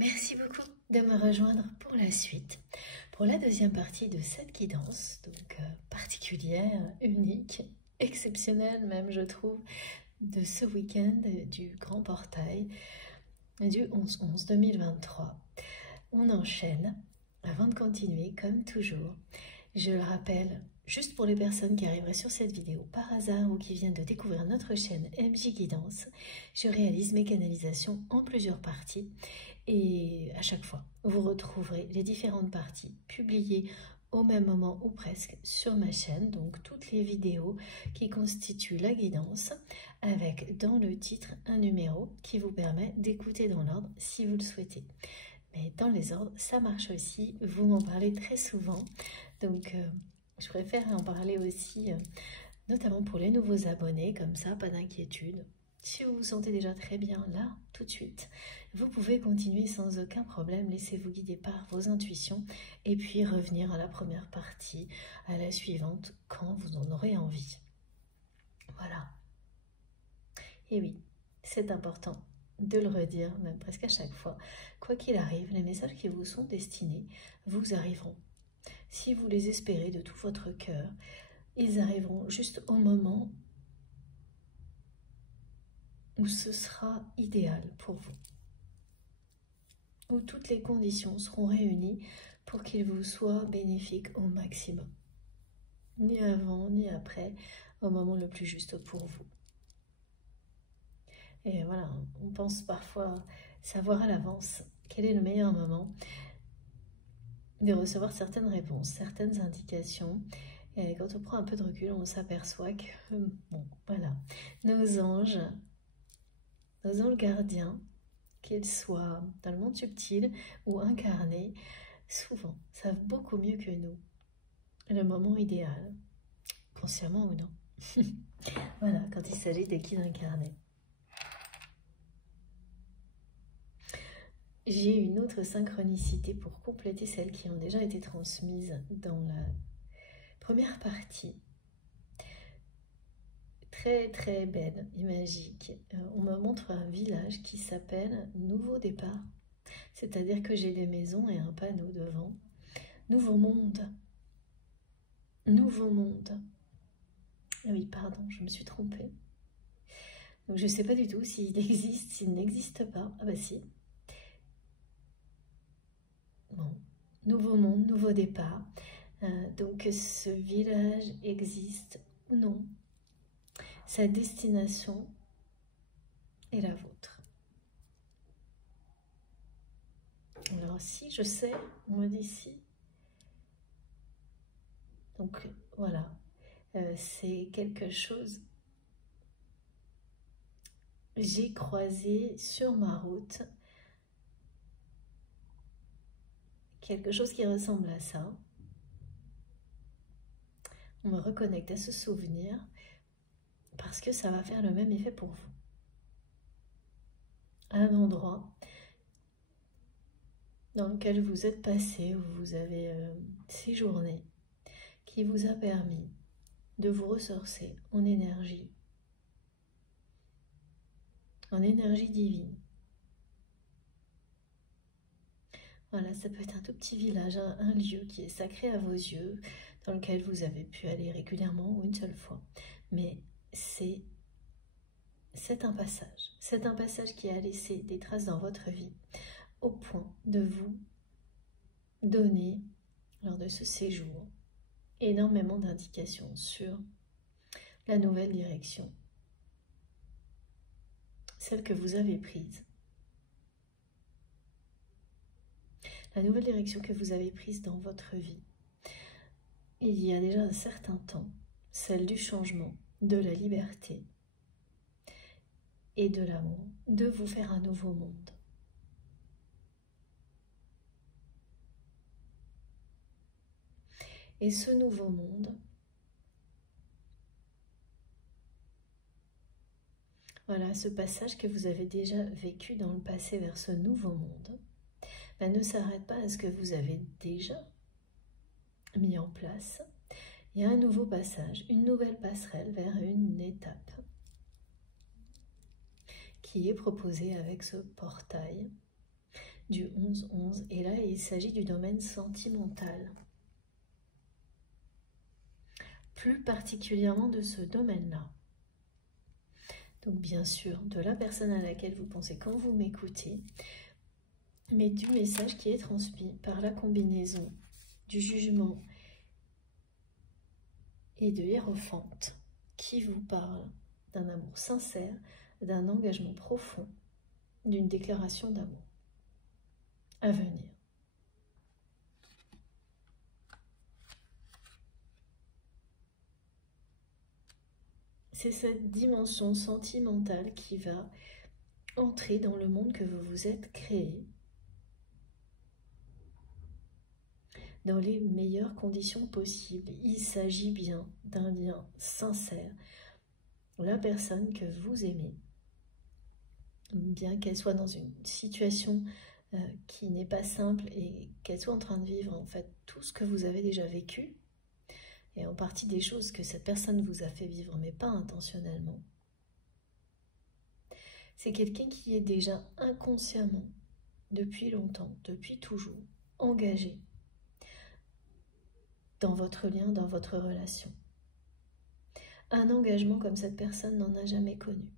Merci beaucoup de me rejoindre pour la suite, pour la deuxième partie de cette guidance, donc particulière, unique, exceptionnelle même je trouve, de ce week-end du Grand Portail du 11-11-2023. On enchaîne. Avant de continuer, comme toujours, je le rappelle, juste pour les personnes qui arriveraient sur cette vidéo par hasard ou qui viennent de découvrir notre chaîne MJ Guidance, je réalise mes canalisations en plusieurs parties et à chaque fois, vous retrouverez les différentes parties publiées au même moment ou presque sur ma chaîne, donc toutes les vidéos qui constituent la guidance, avec dans le titre un numéro qui vous permet d'écouter dans l'ordre si vous le souhaitez. Mais dans les ordres, ça marche aussi, vous m'en parlez très souvent, donc je préfère en parler aussi, notamment pour les nouveaux abonnés, comme ça, pas d'inquiétude. Si vous vous sentez déjà très bien là, tout de suite, vous pouvez continuer sans aucun problème, laissez-vous guider par vos intuitions et puis revenir à la première partie, à la suivante, quand vous en aurez envie. Voilà. Et oui, c'est important de le redire, même presque à chaque fois. Quoi qu'il arrive, les messages qui vous sont destinés vous arriveront. Si vous les espérez de tout votre cœur, ils arriveront juste au moment où ce sera idéal pour vous, où toutes les conditions seront réunies pour qu'ils vous soient bénéfiques au maximum. Ni avant, ni après, au moment le plus juste pour vous. Et voilà, on pense parfois savoir à l'avance quel est le meilleur moment de recevoir certaines réponses, certaines indications. Et quand on prend un peu de recul, on s'aperçoit que, bon, voilà, nos anges gardiens, qu'ils soient dans le monde subtil ou incarnés, souvent savent beaucoup mieux que nous le moment idéal, consciemment ou non. Voilà, quand il s'agit des guides incarnés. J'ai une autre synchronicité pour compléter celles qui ont déjà été transmises dans la première partie. Très très belle et magique. On me montre un village qui s'appelle Nouveau Départ. C'est-à-dire que j'ai des maisons et un panneau devant. Nouveau monde. Nouveau monde. Ah oui, pardon, je me suis trompée. Donc je ne sais pas du tout s'il existe, s'il n'existe pas. Ah bah si. Bon, nouveau monde, nouveau départ. Donc ce village existe ou non. Sa destination est la vôtre. Alors si je sais, on me dit si. Donc voilà, c'est quelque chose. J'ai croisé sur ma route quelque chose qui ressemble à ça. On me reconnecte à ce souvenir parce que ça va faire le même effet pour vous. Un endroit dans lequel vous êtes passé, où vous avez séjourné, qui vous a permis de vous ressourcer en énergie divine. Voilà, ça peut être un tout petit village, un lieu qui est sacré à vos yeux, dans lequel vous avez pu aller régulièrement ou une seule fois. Mais c'est un passage qui a laissé des traces dans votre vie, au point de vous donner, lors de ce séjour, énormément d'indications sur la nouvelle direction, celle que vous avez prise. La nouvelle direction que vous avez prise dans votre vie, il y a déjà un certain temps, celle du changement, de la liberté et de l'amour, de vous faire un nouveau monde. Et ce nouveau monde, voilà, ce passage que vous avez déjà vécu dans le passé vers ce nouveau monde, ne s'arrête pas à ce que vous avez déjà mis en place. Il y a un nouveau passage, une nouvelle passerelle vers une étape qui est proposée avec ce portail du 11-11. Et là, il s'agit du domaine sentimental. Plus particulièrement de ce domaine-là. Donc bien sûr, de la personne à laquelle vous pensez quand vous m'écoutez, mais du message qui est transmis par la combinaison du jugement et de Hiérophante, qui vous parle d'un amour sincère, d'un engagement profond, d'une déclaration d'amour à venir. C'est cette dimension sentimentale qui va entrer dans le monde que vous vous êtes créé dans les meilleures conditions possibles. Il s'agit bien d'un lien sincère. La personne que vous aimez, bien qu'elle soit dans une situation qui n'est pas simple et qu'elle soit en train de vivre en fait tout ce que vous avez déjà vécu, et en partie des choses que cette personne vous a fait vivre, mais pas intentionnellement. C'est quelqu'un qui est déjà inconsciemment, depuis longtemps, depuis toujours, engagé dans votre lien, dans votre relation. Un engagement comme cette personne n'en a jamais connu.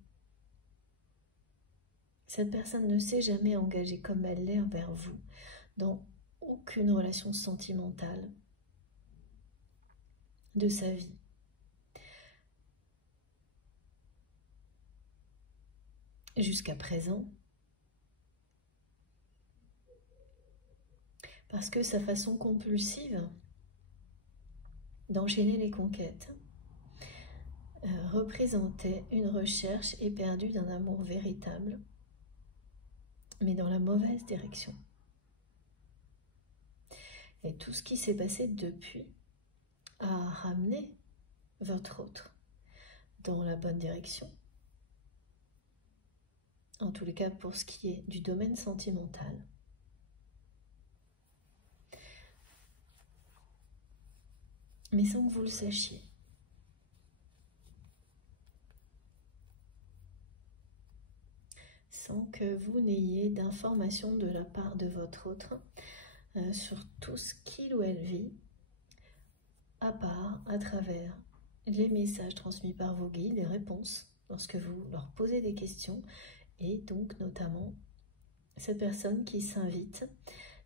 Cette personne ne s'est jamais engagée comme elle l'est envers vous, dans aucune relation sentimentale de sa vie. Jusqu'à présent, parce que sa façon compulsive d'enchaîner les conquêtes représentait une recherche éperdue d'un amour véritable, mais dans la mauvaise direction. Et tout ce qui s'est passé depuis a ramené votre autre dans la bonne direction. En tous les cas, pour ce qui est du domaine sentimental. Mais sans que vous le sachiez. Sans que vous n'ayez d'informations de la part de votre autre sur tout ce qu'il ou elle vit, à part, à travers les messages transmis par vos guides, les réponses, lorsque vous leur posez des questions, et donc notamment cette personne qui s'invite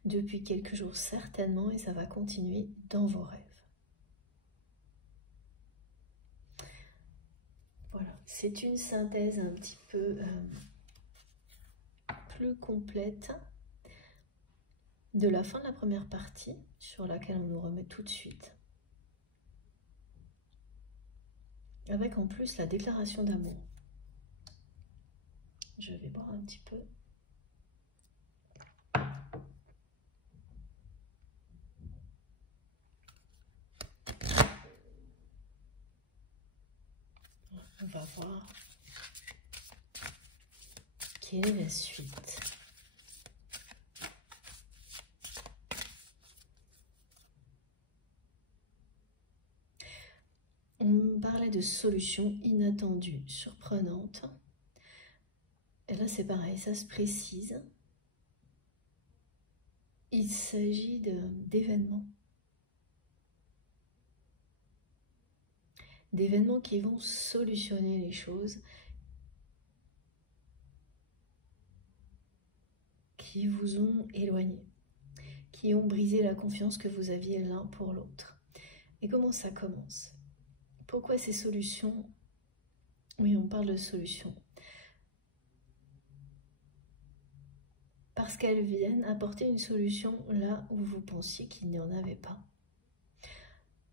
depuis quelques jours certainement, et ça va continuer dans vos rêves. Voilà, c'est une synthèse un petit peu plus complète de la fin de la première partie, sur laquelle on nous remet tout de suite. Avec en plus la déclaration d'amour. Je vais boire un petit peu. On va voir quelle est la suite. On parlait de solutions inattendues, surprenantes. Et là, c'est pareil, ça se précise. Il s'agit d'événements. D'événements qui vont solutionner les choses, qui vous ont éloigné, qui ont brisé la confiance que vous aviez l'un pour l'autre. Et comment ça commence? Pourquoi ces solutions? Oui, on parle de solutions. Parce qu'elles viennent apporter une solution là où vous pensiez qu'il n'y en avait pas.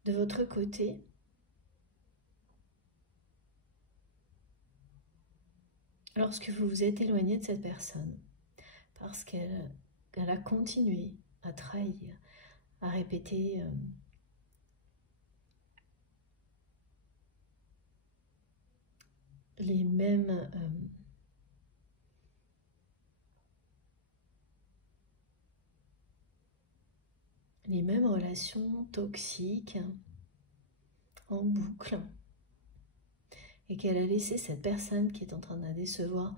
De votre côté, lorsque vous vous êtes éloigné de cette personne, parce qu'elle a continué à trahir, à répéter les mêmes relations toxiques en boucle, et qu'elle a laissé cette personne qui est en train de la décevoir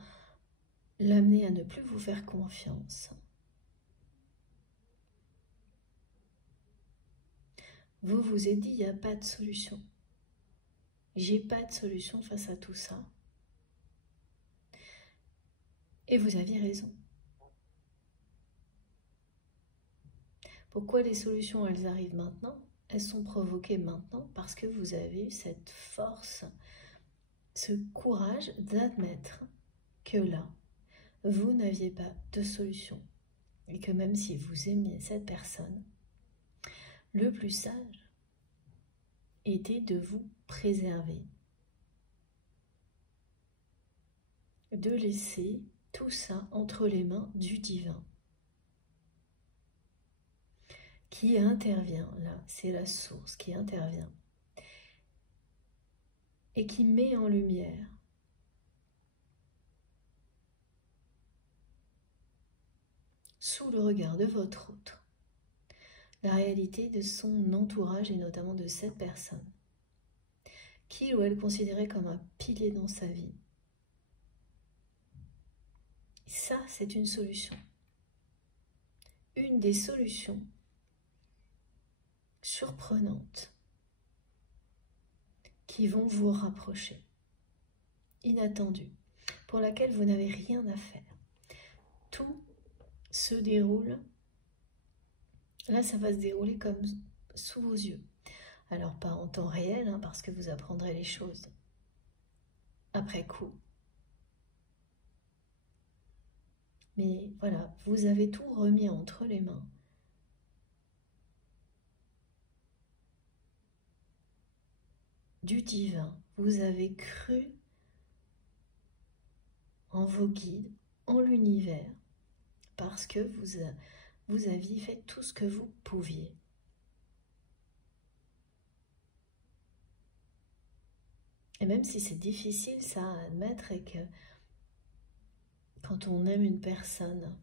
l'amener à ne plus vous faire confiance. vous vous êtes dit, il n'y a pas de solution. J'ai pas de solution face à tout ça. Et vous aviez raison. Pourquoi les solutions, elles arrivent maintenant? Elles sont provoquées maintenant parce que vous avez eu cette force, ce courage d'admettre que là, vous n'aviez pas de solution. Et que même si vous aimiez cette personne, le plus sage était de vous préserver. De laisser tout ça entre les mains du divin. Qui intervient là, c'est la source qui intervient et qui met en lumière sous le regard de votre autre la réalité de son entourage et notamment de cette personne qu'il ou elle considérait comme un pilier dans sa vie. Ça, c'est une solution. Une des solutions surprenantes qui vont vous rapprocher, inattendues, pour laquelle vous n'avez rien à faire. Tout se déroule, là ça va se dérouler comme sous vos yeux. Alors pas en temps réel, hein, parce que vous apprendrez les choses après coup. Mais voilà, vous avez tout remis entre les mains. Du divin, vous avez cru en vos guides, en l'univers, parce que vous aviez fait tout ce que vous pouviez. Et même si c'est difficile ça à admettre et que quand on aime une personne,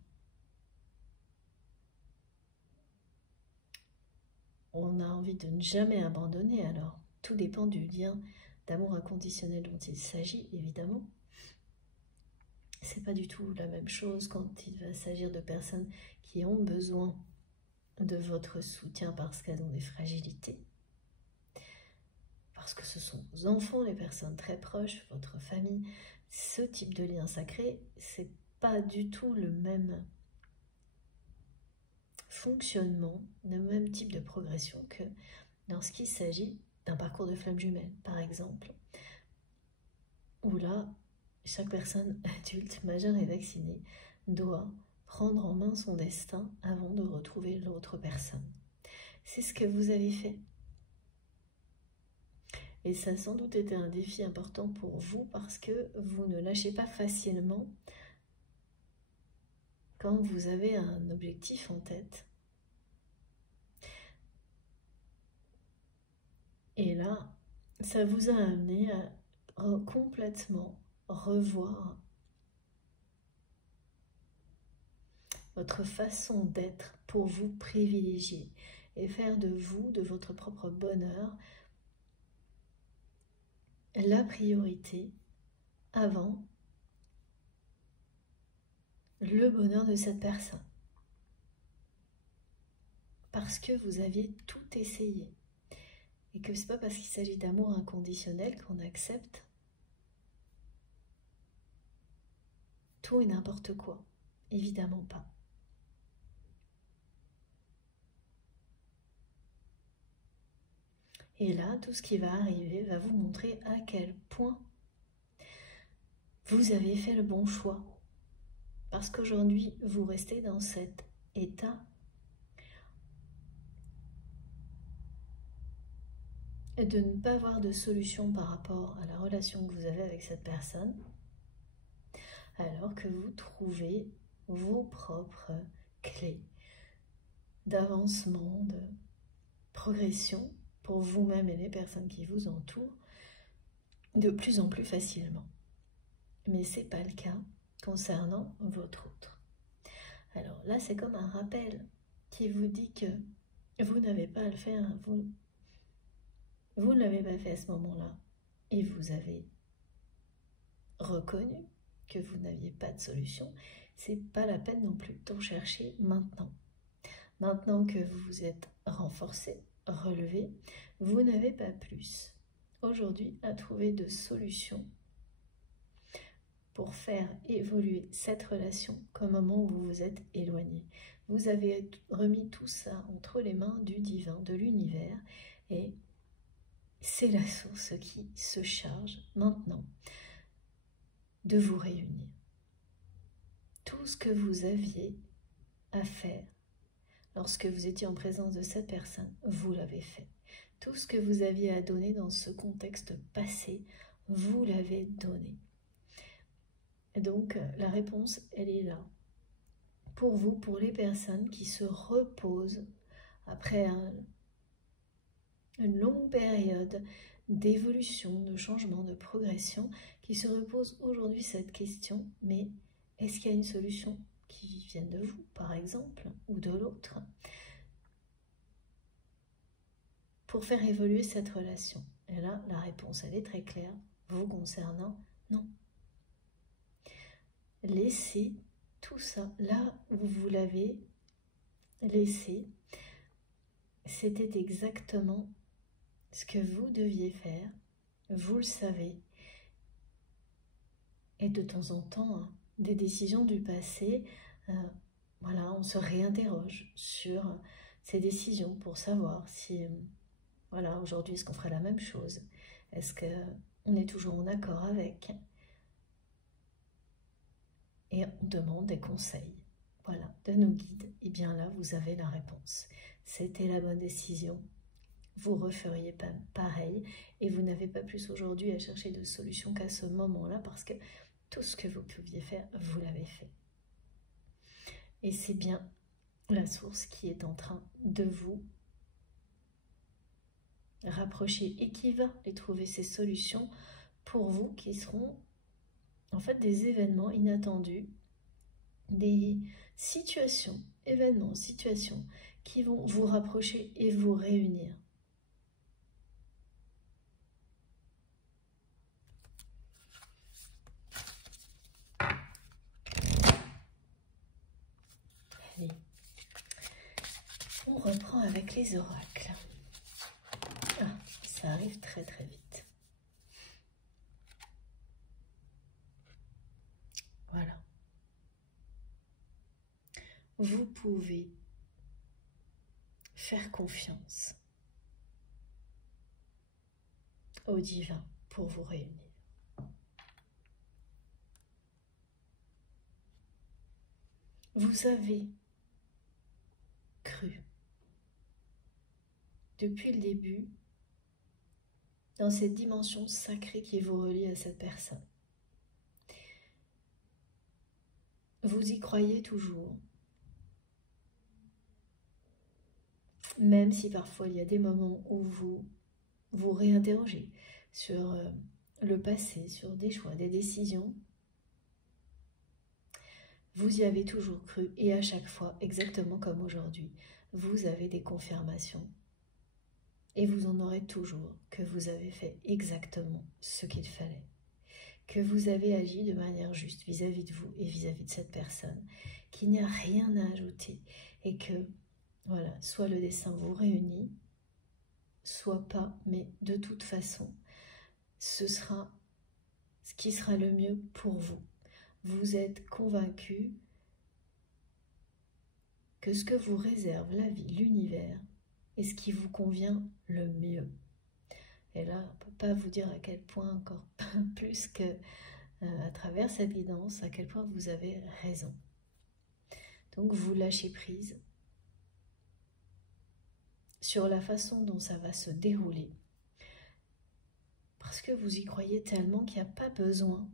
on a envie de ne jamais abandonner, alors tout dépend du lien d'amour inconditionnel dont il s'agit, évidemment. C'est pas du tout la même chose quand il va s'agir de personnes qui ont besoin de votre soutien parce qu'elles ont des fragilités. Parce que ce sont vos enfants, les personnes très proches, votre famille. Ce type de lien sacré, c'est pas du tout le même fonctionnement, le même type de progression que lorsqu'il s'agit d'un parcours de flamme jumelle, par exemple, où là, chaque personne adulte, majeure et vaccinée doit prendre en main son destin avant de retrouver l'autre personne. C'est ce que vous avez fait. Et ça a sans doute été un défi important pour vous parce que vous ne lâchez pas facilement quand vous avez un objectif en tête. Et là, ça vous a amené à complètement revoir votre façon d'être pour vous privilégier et faire de vous, de votre propre bonheur, la priorité avant le bonheur de cette personne. Parce que vous aviez tout essayé. Et que c'est pas parce qu'il s'agit d'amour inconditionnel qu'on accepte tout et n'importe quoi. Évidemment pas. Et là, tout ce qui va arriver va vous montrer à quel point vous avez fait le bon choix. Parce qu'aujourd'hui, vous restez dans cet état de ne pas avoir de solution par rapport à la relation que vous avez avec cette personne, alors que vous trouvez vos propres clés d'avancement, de progression pour vous-même et les personnes qui vous entourent de plus en plus facilement. Mais ce n'est pas le cas concernant votre autre. Alors là, c'est comme un rappel qui vous dit que vous n'avez pas à le faire, vous ne l'avez pas fait à ce moment-là, et vous avez reconnu que vous n'aviez pas de solution. C'est pas la peine non plus d'en chercher maintenant. Maintenant que vous vous êtes renforcé, relevé, vous n'avez pas plus aujourd'hui à trouver de solutions pour faire évoluer cette relation qu'au moment où vous vous êtes éloigné. Vous avez remis tout ça entre les mains du divin, de l'univers, et c'est la source qui se charge maintenant de vous réunir. Tout ce que vous aviez à faire lorsque vous étiez en présence de cette personne, vous l'avez fait. Tout ce que vous aviez à donner dans ce contexte passé, vous l'avez donné. Et donc, la réponse, elle est là. Pour vous, pour les personnes qui se reposent après une longue période d'évolution, de changement, de progression, qui se reposent aujourd'hui cette question, mais est-ce qu'il y a une solution qui vienne de vous, par exemple, ou de l'autre, pour faire évoluer cette relation? Et là, la réponse, elle est très claire. Vous concernant, non. Laissez tout ça là où vous l'avez laissé. C'était exactement ce que vous deviez faire. Vous le savez. Et de temps en temps, hein, des décisions du passé, voilà, on se réinterroge sur ces décisions pour savoir si, voilà, aujourd'hui, est-ce qu'on ferait la même chose? Est-ce qu'on est toujours en accord avec? Et on demande des conseils, voilà, de nos guides. Et bien là, vous avez la réponse. C'était la bonne décision. Vous referiez pas pareil et vous n'avez pas plus aujourd'hui à chercher de solution qu'à ce moment-là parce que tout ce que vous pouviez faire, vous l'avez fait. Et c'est bien la source qui est en train de vous rapprocher et qui va les trouver, ces solutions pour vous qui seront en fait des événements inattendus, des situations, événements, situations qui vont vous rapprocher et vous réunir. Allez, on reprend avec les oracles. Ah, ça arrive très très vite. Voilà. Vous pouvez faire confiance au divin pour vous réunir. Vous avez cru depuis le début dans cette dimension sacrée qui vous relie à cette personne. Vous y croyez toujours. Même si parfois il y a des moments où vous vous réinterrogez sur le passé, sur des choix, des décisions, vous y avez toujours cru et à chaque fois, exactement comme aujourd'hui, vous avez des confirmations et vous en aurez toujours que vous avez fait exactement ce qu'il fallait, que vous avez agi de manière juste vis-à-vis de vous et vis-à-vis de cette personne, qu'il n'y a rien à ajouter et que voilà, soit le destin vous réunit, soit pas, mais de toute façon, ce sera ce qui sera le mieux pour vous. Vous êtes convaincu que ce que vous réserve la vie, l'univers, est ce qui vous convient le mieux. Et là, on ne peut pas vous dire à quel point, encore plus que à travers cette guidance, à quel point vous avez raison. Donc vous lâchez prise sur la façon dont ça va se dérouler. Parce que vous y croyez tellement qu'il n'y a pas besoin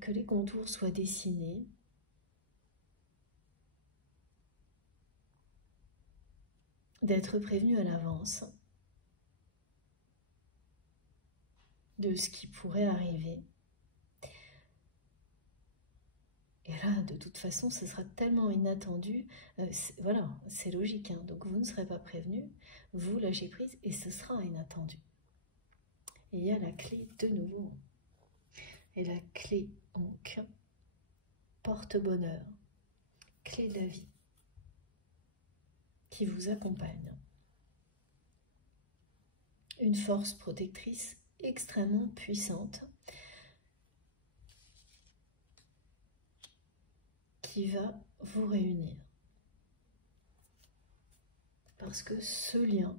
que les contours soient dessinés. D'être prévenu à l'avance de ce qui pourrait arriver. Et là, de toute façon, ce sera tellement inattendu. Voilà, c'est logique. Hein, donc vous ne serez pas prévenu, vous lâchez prise et ce sera inattendu. Et il y a la clé de nouveau. Et la clé, donc, porte-bonheur, clé de la vie, qui vous accompagne. une force protectrice extrêmement puissante qui va vous réunir. Parce que ce lien,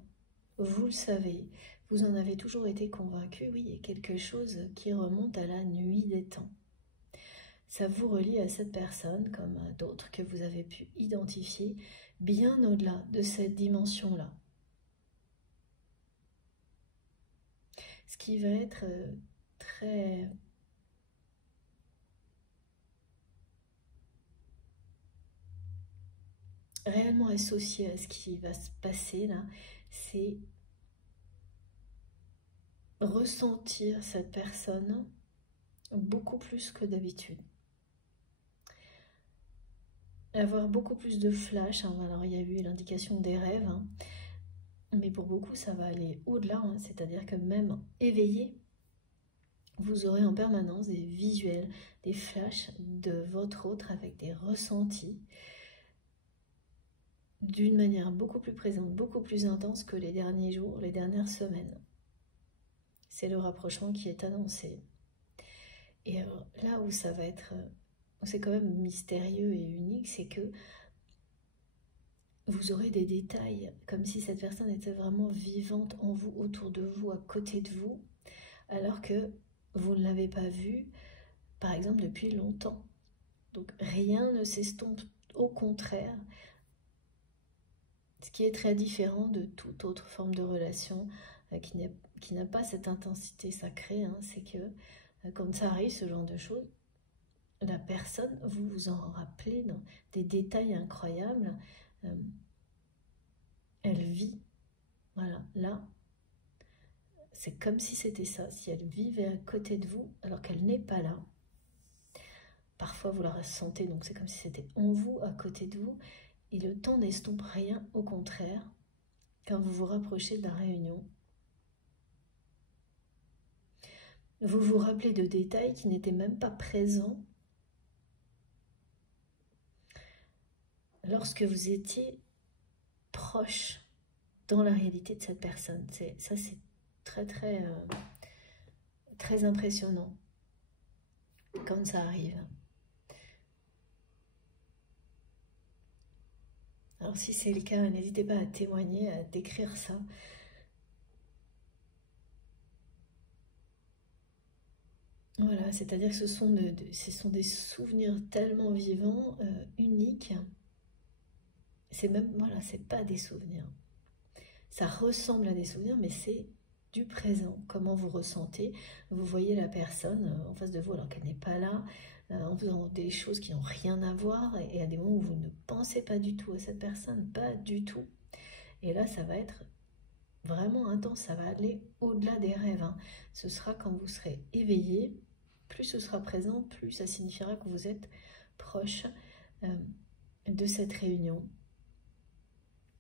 vous le savez, vous en avez toujours été convaincu, oui, il y a quelque chose qui remonte à la nuit des temps. Ça vous relie à cette personne comme à d'autres que vous avez pu identifier bien au-delà de cette dimension-là. Ce qui va être très réellement associé à ce qui va se passer là, c'est ressentir cette personne beaucoup plus que d'habitude. Avoir beaucoup plus de flash, hein. Alors il y a eu l'indication des rêves, hein. Mais pour beaucoup ça va aller au-delà, hein. C'est-à-dire que même éveillé, vous aurez en permanence des visuels, des flashs de votre autre avec des ressentis d'une manière beaucoup plus présente, beaucoup plus intense que les derniers jours, les dernières semaines. C'est le rapprochement qui est annoncé. Et alors, là où ça va être, c'est quand même mystérieux et unique, c'est que vous aurez des détails, comme si cette personne était vraiment vivante en vous, autour de vous, à côté de vous, alors que vous ne l'avez pas vue, par exemple, depuis longtemps. Donc rien ne s'estompe, au contraire, ce qui est très différent de toute autre forme de relation qui n'a pas cette intensité sacrée, hein, c'est que quand ça arrive, ce genre de choses, la personne, vous vous en rappelez dans des détails incroyables, elle vit, voilà, là, c'est comme si c'était ça, si elle vivait à côté de vous alors qu'elle n'est pas là. Parfois vous la ressentez, donc c'est comme si c'était en vous, à côté de vous, et le temps n'estompe rien, au contraire, quand vous vous rapprochez de la réunion. Vous vous rappelez de détails qui n'étaient même pas présents lorsque vous étiez proche dans la réalité de cette personne. Ça, c'est très impressionnant quand ça arrive. Alors si c'est le cas, n'hésitez pas à témoigner, à décrire ça. Voilà, c'est-à-dire que ce sont des souvenirs tellement vivants, uniques. C'est même, voilà, c'est pas des souvenirs. Ça ressemble à des souvenirs, mais c'est du présent. Comment vous ressentez? Vous voyez la personne en face de vous alors qu'elle n'est pas là, en faisant des choses qui n'ont rien à voir, et à des moments où vous ne pensez pas du tout à cette personne, pas du tout. Et là, ça va être vraiment intense, ça va aller au-delà des rêves, hein. Ce sera quand vous serez éveillé, plus ce sera présent, plus ça signifiera que vous êtes proche de cette réunion,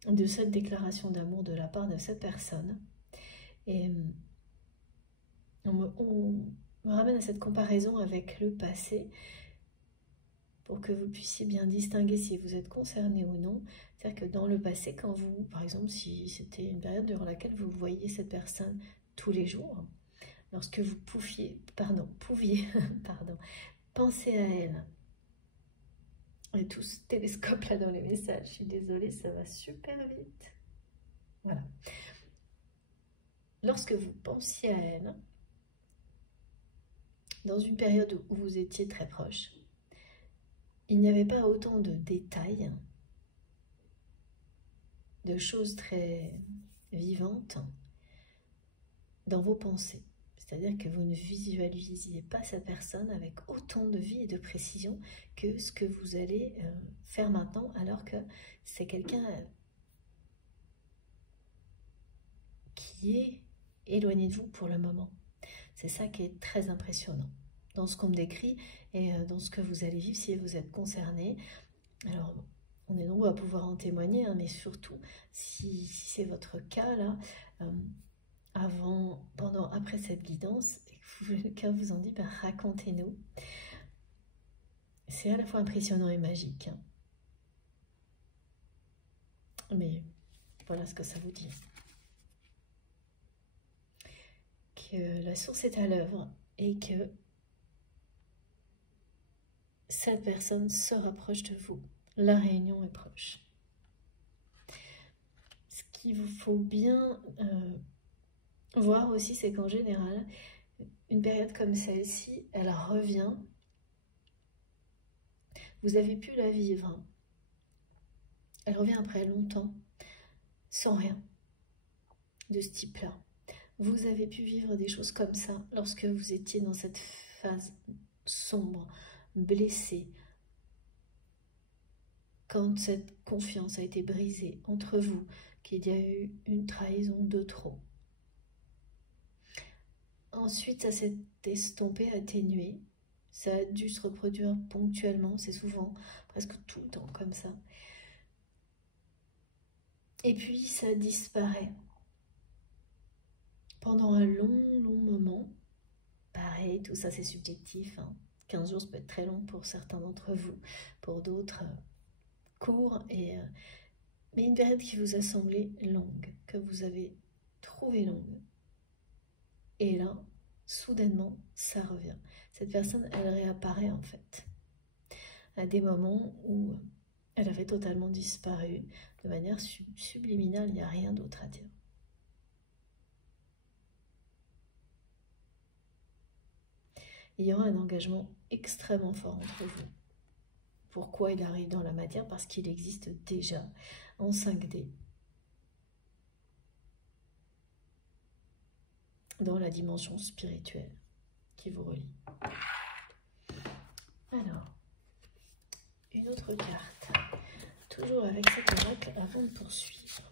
de cette déclaration d'amour de la part de cette personne. Et on me ramène à cette comparaison avec le passé pour que vous puissiez bien distinguer si vous êtes concerné ou non. C'est-à-dire que dans le passé, quand vous, par exemple, si c'était une période durant laquelle vous voyiez cette personne tous les jours, lorsque vous pouviez penser à elle, et tout ce télescope là dans les messages, je suis désolée, ça va super vite. Voilà. Lorsque vous pensiez à elle, dans une période où vous étiez très proche, il n'y avait pas autant de détails, de choses très vivantes dans vos pensées. C'est-à-dire que vous ne visualisiez pas cette personne avec autant de vie et de précision que ce que vous allez faire maintenant, alors que c'est quelqu'un qui est éloigné de vous pour le moment. C'est ça qui est très impressionnant dans ce qu'on me décrit et dans ce que vous allez vivre si vous êtes concerné. Alors, on est nombreux à pouvoir en témoigner, hein, mais surtout, si c'est votre cas, là, avant, pendant, après cette guidance, et que le cœur vous en dit, ben, racontez-nous. C'est à la fois impressionnant et magique, hein. Mais voilà ce que ça vous dit. que la source est à l'œuvre et que cette personne se rapproche de vous. La réunion est proche. Ce qu'il vous faut bien voir aussi, c'est qu'en général, une période comme celle-ci, elle revient. Vous avez pu la vivre. Elle revient après longtemps, sans rien de ce type-là. Vous avez pu vivre des choses comme ça lorsque vous étiez dans cette phase sombre, blessée, quand cette confiance a été brisée entre vous, qu'il y a eu une trahison de trop. Ensuite, ça s'est estompé, atténué. Ça a dû se reproduire ponctuellement, c'est souvent, presque tout le temps comme ça. Et puis, ça disparaît. Pendant un long moment, pareil, tout ça c'est subjectif, hein. 15 jours, ça peut être très long pour certains d'entre vous, pour d'autres, court, mais une période qui vous a semblé longue, que vous avez trouvée longue. Et là, soudainement, ça revient. Cette personne, elle réapparaît en fait, à des moments où elle avait totalement disparu, de manière subliminale, il n'y a rien d'autre à dire. Il y aura un engagement extrêmement fort entre vous. Pourquoi il arrive dans la matière? Parce qu'il existe déjà en 5D. Dans la dimension spirituelle qui vous relie. Alors, une autre carte. Toujours avec cet oracle avant de poursuivre.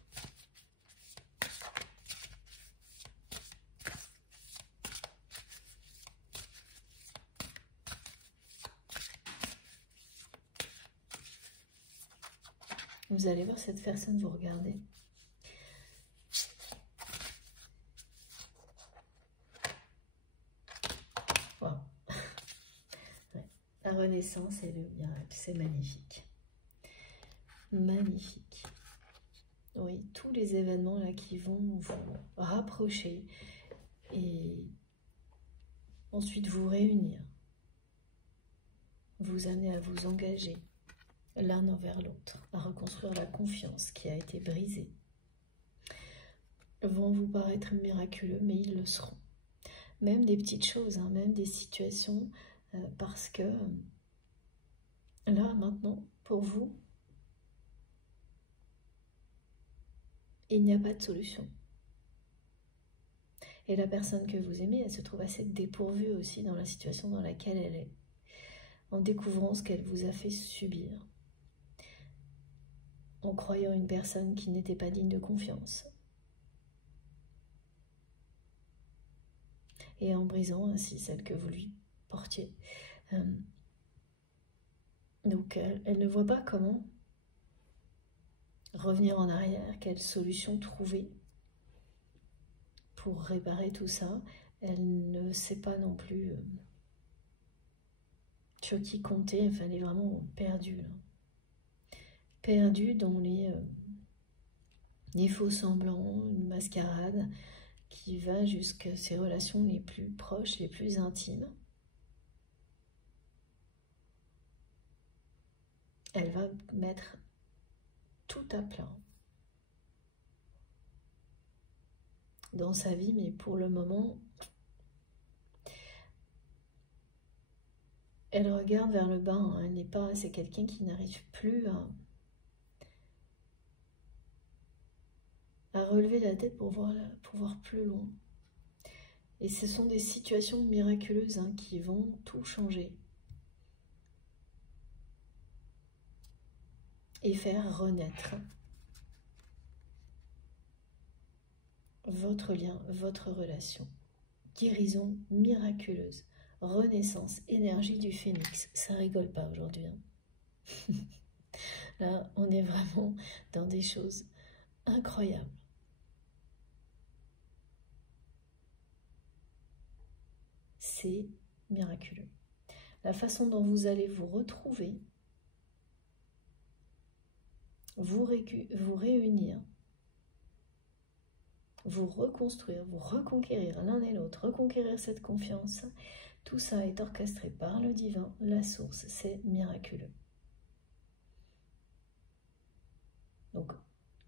Vous allez voir cette personne vous regarder. Wow. Ouais. La renaissance et le miracle, c'est magnifique. Magnifique. Oui, tous les événements là qui vont vous rapprocher et ensuite vous réunir, vous amener à vous engager l'un envers l'autre, à reconstruire la confiance qui a été brisée, vont vous paraître miraculeux, mais ils le seront. Même des petites choses, hein, même des situations, parce que là, maintenant, pour vous, il n'y a pas de solution. Et la personne que vous aimez, elle se trouve assez dépourvue aussi dans la situation dans laquelle elle est, en découvrant ce qu'elle vous a fait subir, en croyant une personne qui n'était pas digne de confiance, et en brisant ainsi celle que vous lui portiez. Donc elle ne voit pas comment revenir en arrière, quelle solution trouver pour réparer tout ça. Elle ne sait pas non plus sur qui compter, enfin elle est vraiment perdue là. Perdue dans les faux semblants, une mascarade qui va jusqu'à ses relations les plus proches, les plus intimes. Elle va mettre tout à plat dans sa vie, mais pour le moment, elle regarde vers le bas, hein. Elle n'est pas, c'est quelqu'un qui n'arrive plus à relever la tête pour voir plus loin. Et ce sont des situations miraculeuses, hein, qui vont tout changer. Et faire renaître votre lien, votre relation. Guérison miraculeuse, renaissance, énergie du phénix. Ça rigole pas aujourd'hui, hein. Là, on est vraiment dans des choses incroyables. C'est miraculeux. La façon dont vous allez vous retrouver, vous réunir, vous reconstruire, vous reconquérir l'un et l'autre, reconquérir cette confiance. Tout ça est orchestré par le divin, la source, c'est miraculeux. Donc,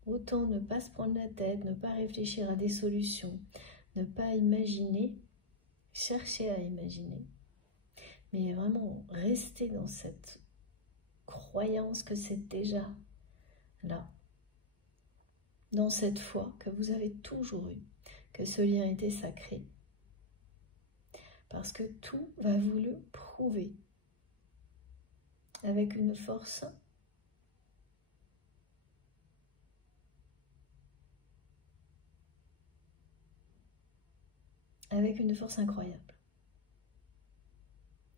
autant ne pas se prendre la tête, ne pas réfléchir à des solutions, ne pas imaginer, chercher à imaginer, mais vraiment rester dans cette croyance que c'est déjà là, dans cette foi que vous avez toujours eue, que ce lien était sacré, parce que tout va vous le prouver avec une force incroyable,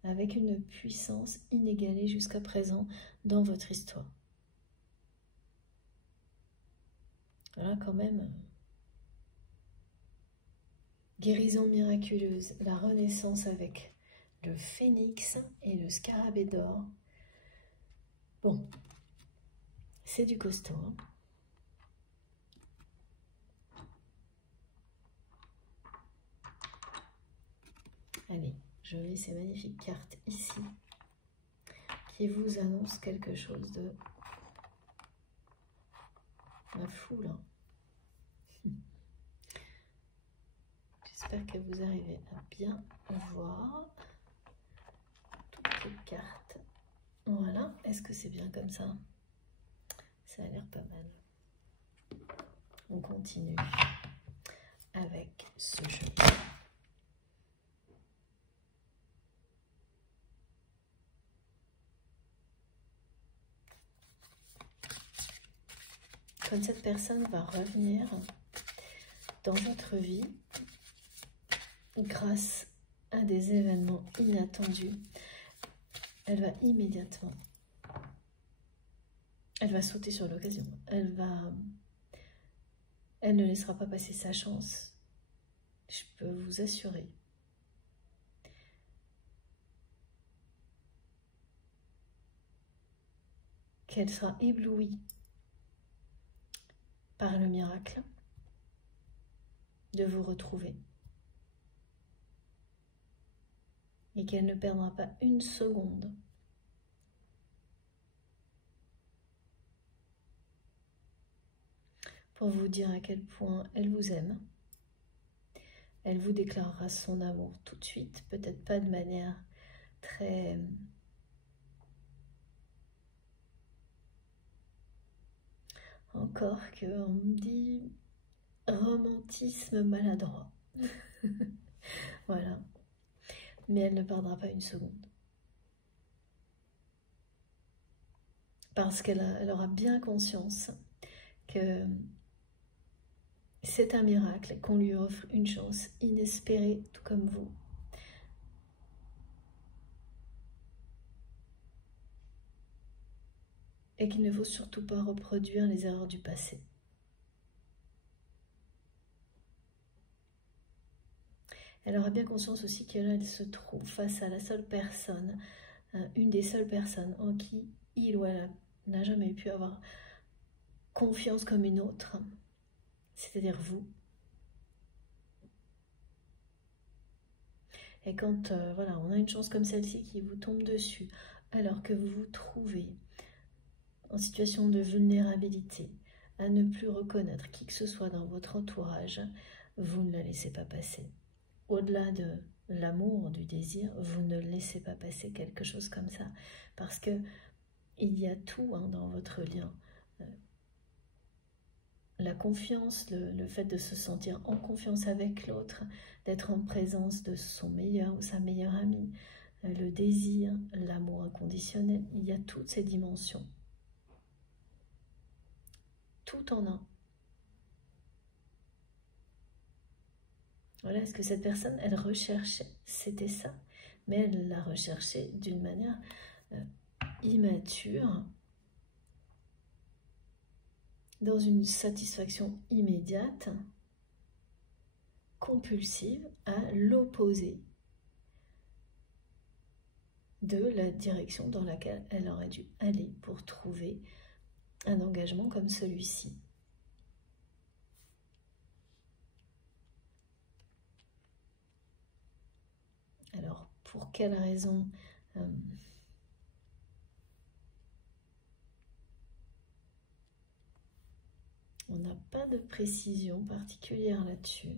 avec une puissance inégalée jusqu'à présent dans votre histoire. Voilà quand même, guérison miraculeuse, la renaissance avec le phénix et le scarabée d'or. Bon, c'est du costaud, hein. Allez, je mets ces magnifiques cartes ici qui vous annoncent quelque chose de fou là. J'espère que vous arrivez à bien voir toutes les cartes. Voilà, est-ce que c'est bien comme ça? Ça a l'air pas mal. On continue avec ce jeu. Quand cette personne va revenir dans votre vie grâce à des événements inattendus, elle va immédiatement, elle va sauter sur l'occasion, elle ne laissera pas passer sa chance, je peux vous assurer. Qu'elle sera éblouie par le miracle de vous retrouver et qu'elle ne perdra pas une seconde pour vous dire à quel point elle vous aime. Elle vous déclarera son amour tout de suite, peut-être pas de manière très encore qu'on me dit romantisme maladroit. Voilà. Mais elle ne perdra pas une seconde. Parce qu'elle aura bien conscience que c'est un miracle, qu'on lui offre une chance inespérée, tout comme vous. Et qu'il ne faut surtout pas reproduire les erreurs du passé. Elle aura bien conscience aussi que là, elle se trouve face à la seule personne, une des seules personnes en qui il ou elle n'a jamais pu avoir confiance comme une autre, c'est-à-dire vous. Et quand voilà, on a une chance comme celle-ci qui vous tombe dessus, alors que vous vous trouvez en situation de vulnérabilité, à ne plus reconnaître qui que ce soit dans votre entourage, vous ne la laissez pas passer. Au-delà de l'amour, du désir, vous ne laissez pas passer quelque chose comme ça, parce que il y a tout dans votre lien. La confiance, le fait de se sentir en confiance avec l'autre, d'être en présence de son meilleur ou sa meilleure amie, le désir, l'amour inconditionnel, il y a toutes ces dimensions. Tout en un. Voilà, est-ce que cette personne, elle recherchait, c'était ça, mais elle l'a recherché d'une manière immature, dans une satisfaction immédiate, compulsive, à l'opposé de la direction dans laquelle elle aurait dû aller pour trouver un engagement comme celui-ci. pour quelle raison. On n'a pas de précision particulière là-dessus.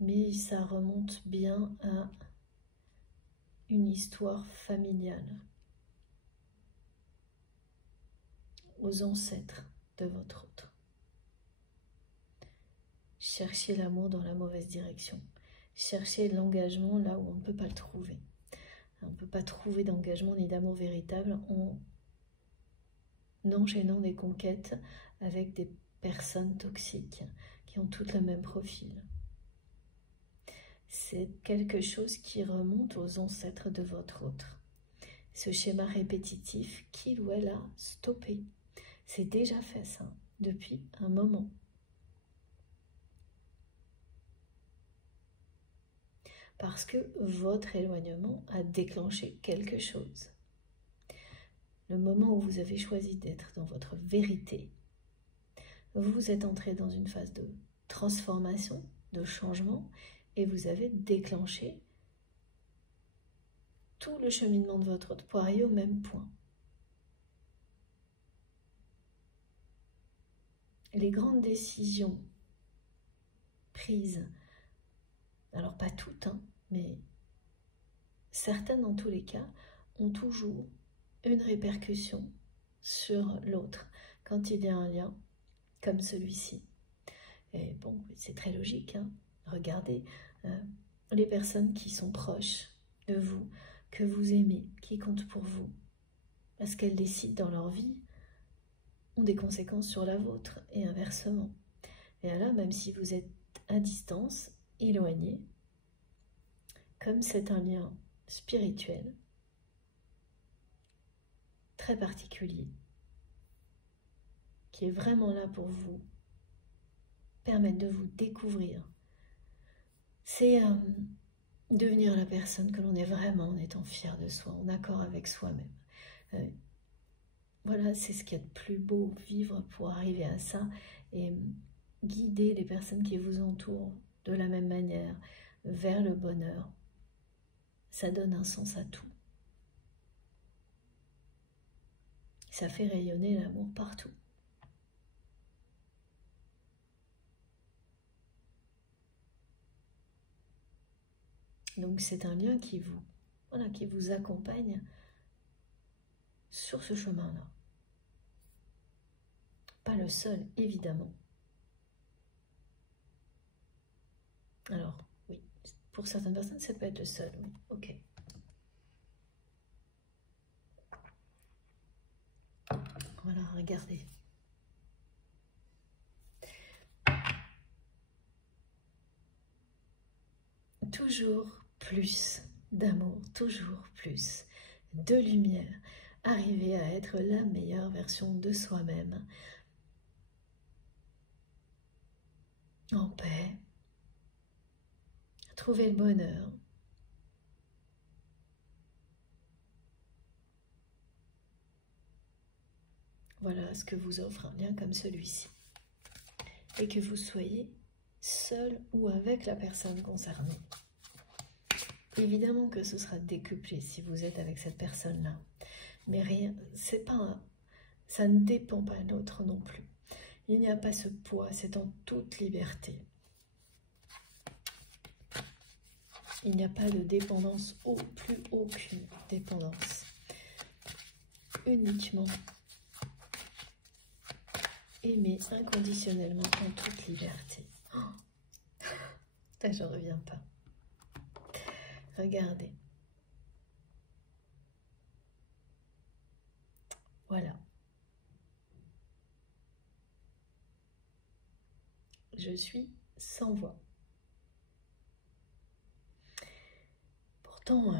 Mais ça remonte bien à une histoire familiale, aux ancêtres de votre autre. Cherchez l'amour dans la mauvaise direction. Cherchez l'engagement là où on ne peut pas le trouver. On ne peut pas trouver d'engagement ni d'amour véritable en enchaînant des conquêtes avec des personnes toxiques qui ont toutes le même profil. C'est quelque chose qui remonte aux ancêtres de votre autre. Ce schéma répétitif qu'il ou elle a stoppé. C'est déjà fait ça depuis un moment. Parce que votre éloignement a déclenché quelque chose. Le moment où vous avez choisi d'être dans votre vérité, vous êtes entré dans une phase de transformation, de changement, et vous avez déclenché tout le cheminement de votre autre pour arriver au même point. Les grandes décisions prises, alors pas toutes, hein, mais certaines dans tous les cas, ont toujours une répercussion sur l'autre quand il y a un lien comme celui-ci. Et bon, c'est très logique, hein. Regardez les personnes qui sont proches de vous, que vous aimez, qui comptent pour vous, parce qu'elles décident dans leur vie, ont des conséquences sur la vôtre et inversement. Et là, même si vous êtes à distance, éloigné, comme c'est un lien spirituel très particulier, qui est vraiment là pour vous permettre de vous découvrir, c'est devenir la personne que l'on est vraiment en étant fier de soi, en accord avec soi-même. Voilà, c'est ce qu'il y a de plus beau, vivre pour arriver à ça et guider les personnes qui vous entourent de la même manière vers le bonheur. Ça donne un sens à tout. Ça fait rayonner l'amour partout. Donc c'est un lien qui vous accompagne sur ce chemin-là. Pas le seul, évidemment. Alors, oui, pour certaines personnes, ça peut être le seul, oui, ok. Voilà, regardez. Toujours plus d'amour, toujours plus de lumière. Arriver à être la meilleure version de soi-même. En paix. Trouver le bonheur. Voilà ce que vous offre un lien comme celui-ci. Et que vous soyez seul ou avec la personne concernée. Évidemment que ce sera décuplé si vous êtes avec cette personne-là. Mais rien, c'est pas, ça ne dépend pas de l'autre non plus. Il n'y a pas ce poids, c'est en toute liberté. Il n'y a pas de dépendance, plus aucune dépendance. Uniquement aimer inconditionnellement en toute liberté. Oh, j'en reviens pas. Regardez. Voilà. Je suis sans voix. Pourtant,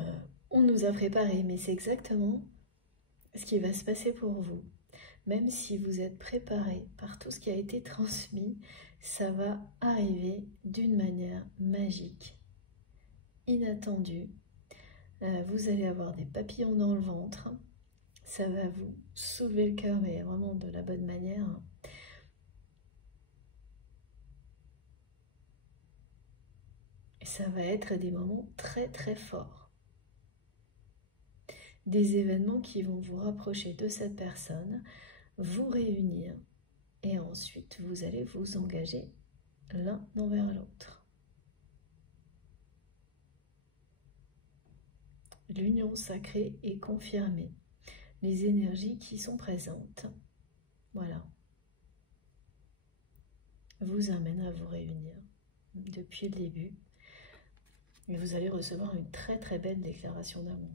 on nous a préparé, mais c'est exactement ce qui va se passer pour vous. Même si vous êtes préparé par tout ce qui a été transmis, ça va arriver d'une manière magique, inattendue. Vous allez avoir des papillons dans le ventre. Ça va vous soulever le cœur, mais vraiment de la bonne manière. ça va être des moments très très forts. Des événements qui vont vous rapprocher de cette personne, vous réunir et ensuite vous allez vous engager l'un envers l'autre. L'union sacrée est confirmée. Les énergies qui sont présentes, voilà, vous amènent à vous réunir depuis le début. Et vous allez recevoir une très très belle déclaration d'amour.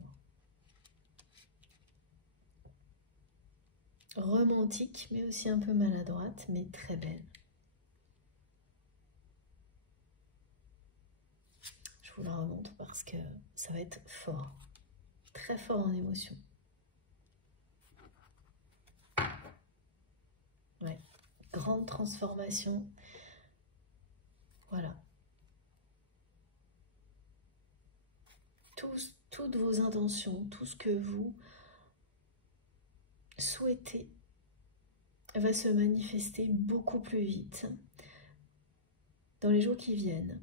Romantique, mais aussi un peu maladroite, mais très belle. Je vous la remonte parce que ça va être fort. Très fort en émotion. Ouais. Grande transformation. Voilà. Toutes vos intentions, tout ce que vous souhaitez va se manifester beaucoup plus vite dans les jours qui viennent.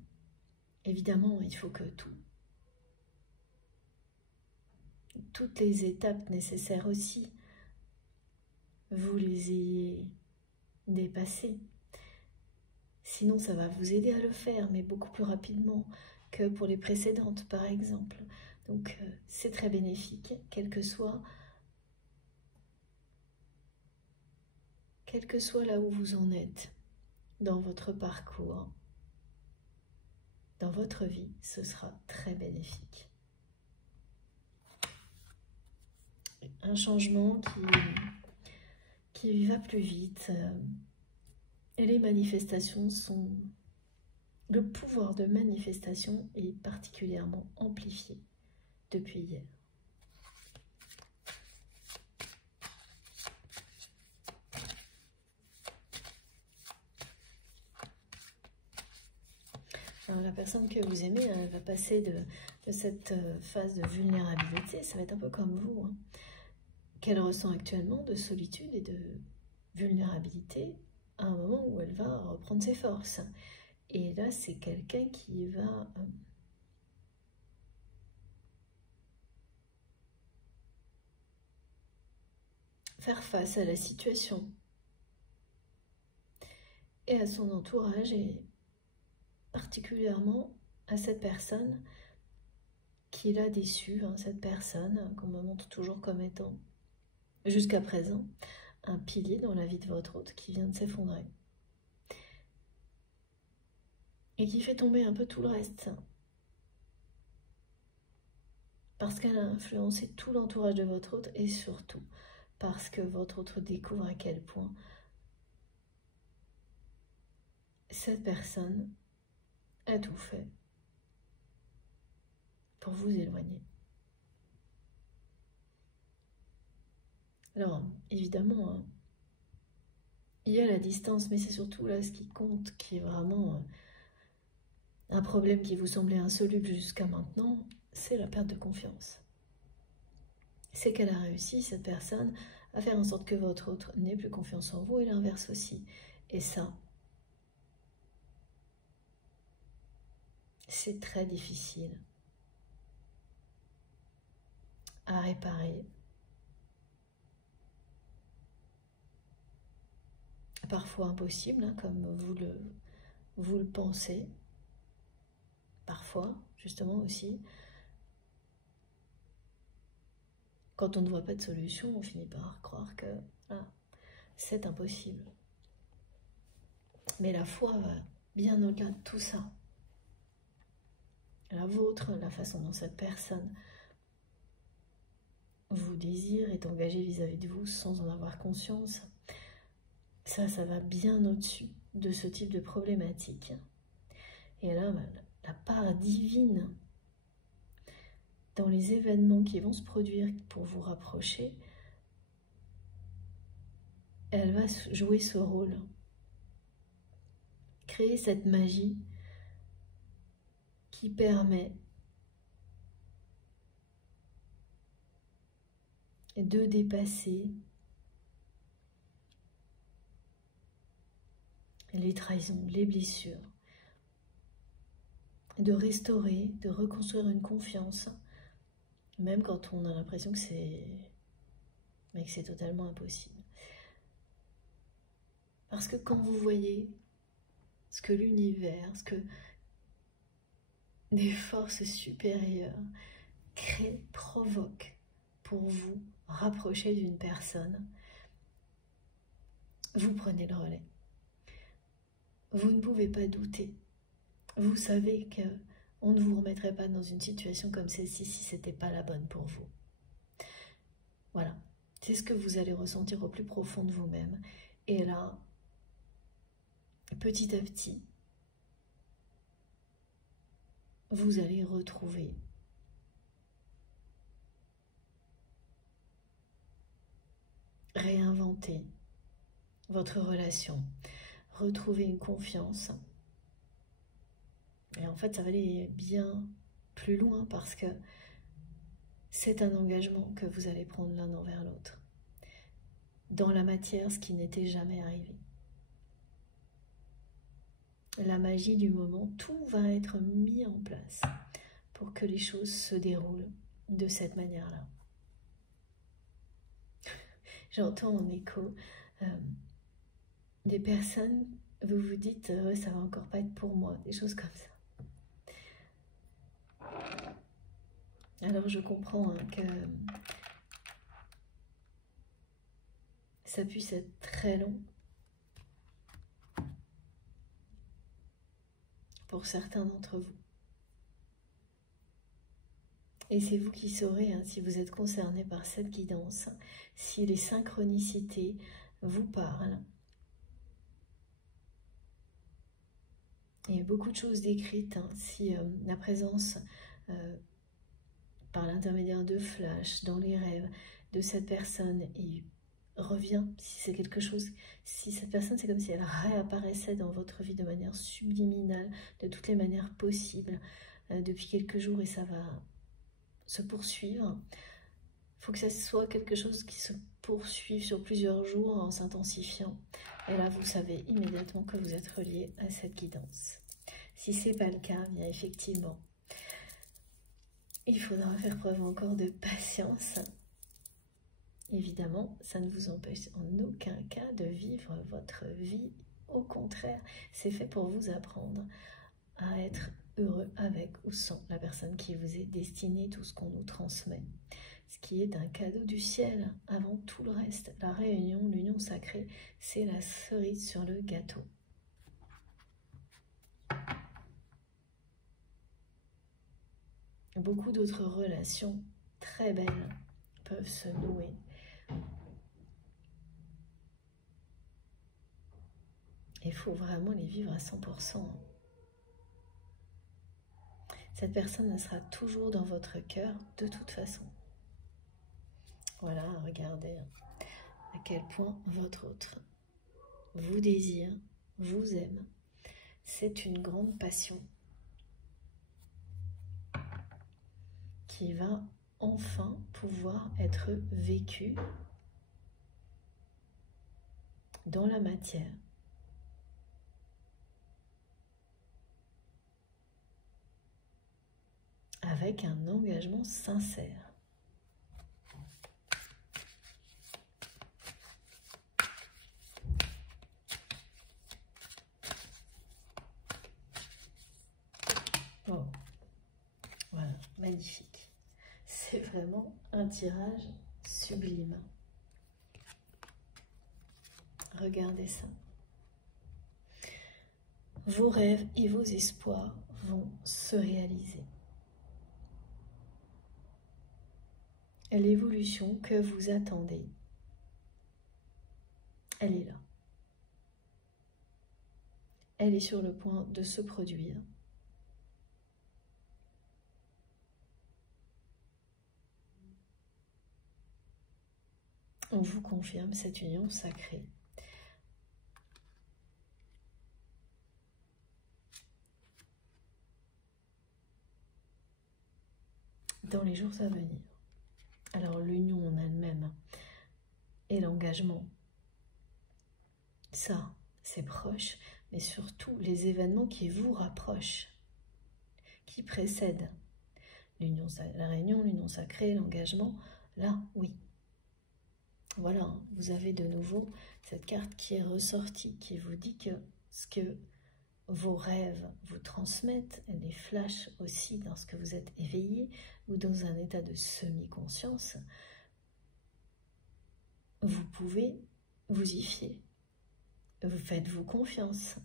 Évidemment, il faut que toutes les étapes nécessaires aussi, vous les ayez dépassées. Sinon, ça va vous aider à le faire, mais beaucoup plus rapidement que pour les précédentes, par exemple. Donc, c'est très bénéfique, quel que soit là où vous en êtes dans votre parcours, dans votre vie, ce sera très bénéfique. Un changement qui va plus vite. Et les manifestations sont... Le pouvoir de manifestation est particulièrement amplifié depuis hier. Alors, la personne que vous aimez, elle va passer de cette phase de vulnérabilité, ça va être un peu comme vous, hein, qu'elle ressent actuellement, de solitude et de vulnérabilité, à un moment où elle va reprendre ses forces. Et là, c'est quelqu'un qui va faire face à la situation et à son entourage, et particulièrement à cette personne qui l'a déçu, hein, cette personne qu'on me montre toujours comme étant, jusqu'à présent, un pilier dans la vie de votre hôte qui vient de s'effondrer. Et qui fait tomber un peu tout le reste. Parce qu'elle a influencé tout l'entourage de votre hôte, et surtout parce que votre hôte découvre à quel point cette personne a tout fait pour vous éloigner. Alors, évidemment, hein, il y a la distance, mais c'est surtout là ce qui compte, qui est vraiment un problème qui vous semblait insoluble jusqu'à maintenant, c'est la perte de confiance. C'est qu'elle a réussi, cette personne, à faire en sorte que votre autre n'ait plus confiance en vous, et l'inverse aussi. Et ça, c'est très difficile à réparer. Parfois impossible, hein, comme vous le pensez. Parfois, justement aussi, quand on ne voit pas de solution, on finit par croire que c'est impossible. Mais la foi va bien au-delà de tout ça. La vôtre, la façon dont cette personne vous désire, est engagée vis-à-vis de vous sans en avoir conscience, ça va bien au-dessus de ce type de problématique. Et là, la part divine dans les événements qui vont se produire pour vous rapprocher, elle va jouer ce rôle. Créer cette magie qui permet de dépasser les trahisons, les blessures, de restaurer, de reconstruire une confiance, même quand on a l'impression que c'est totalement impossible. Parce que quand vous voyez ce que l'univers, ce que des forces supérieures créent, provoquent pour vous rapprocher d'une personne, vous prenez le relais. Vous ne pouvez pas douter. Vous savez qu'on ne vous remettrait pas dans une situation comme celle-ci si ce n'était pas la bonne pour vous. Voilà, c'est ce que vous allez ressentir au plus profond de vous-même. Et là, petit à petit, vous allez retrouver réinventer votre relation, retrouver une confiance. Et en fait, ça va aller bien plus loin parce que c'est un engagement que vous allez prendre l'un envers l'autre. Dans la matière, ce qui n'était jamais arrivé. La magie du moment, tout va être mis en place pour que les choses se déroulent de cette manière-là. J'entends en écho des personnes, vous vous dites ça va encore pas être pour moi, des choses comme ça. Alors je comprends que ça puisse être très long pour certains d'entre vous. Et c'est vous qui saurez si vous êtes concerné par cette guidance, si les synchronicités vous parlent. Il y a beaucoup de choses décrites, si la présence par l'intermédiaire de flash, dans les rêves de cette personne, et revient, si c'est quelque chose, si cette personne, c'est comme si elle réapparaissait dans votre vie de manière subliminale, de toutes les manières possibles, depuis quelques jours, et ça va se poursuivre. Il faut que ça soit quelque chose qui se poursuive sur plusieurs jours en s'intensifiant. Et là, vous savez immédiatement que vous êtes relié à cette guidance. Si ce n'est pas le cas, bien effectivement, il faudra faire preuve encore de patience. Évidemment, ça ne vous empêche en aucun cas de vivre votre vie. Au contraire, c'est fait pour vous apprendre à être heureux avec ou sans la personne qui vous est destinée, tout ce qu'on nous transmet. Ce qui est un cadeau du ciel avant tout le reste. La réunion, l'union sacrée, c'est la cerise sur le gâteau. Beaucoup d'autres relations très belles peuvent se nouer. Il faut vraiment les vivre à 100%. Cette personne sera toujours dans votre cœur de toute façon. Voilà, regardez à quel point votre autre vous désire, vous aime. C'est une grande passion qui va enfin pouvoir être vécue dans la matière. Avec un engagement sincère. Oh, voilà, magnifique. C'est vraiment un tirage sublime. Regardez ça. Vos rêves et vos espoirs vont se réaliser. L'évolution que vous attendez, elle est là. Elle est sur le point de se produire. On vous confirme cette union sacrée. Dans les jours à venir. Alors l'union en elle-même et l'engagement, ça c'est proche, mais surtout les événements qui vous rapprochent, qui précède la réunion, l'union sacrée, l'engagement, là, oui. Voilà, hein, vous avez de nouveau cette carte qui est ressortie, qui vous dit que ce que vos rêves vous transmettent, et les flashs aussi lorsque vous êtes éveillé ou dans un état de semi-conscience, vous pouvez vous y fier. Vous faites-vous confiance.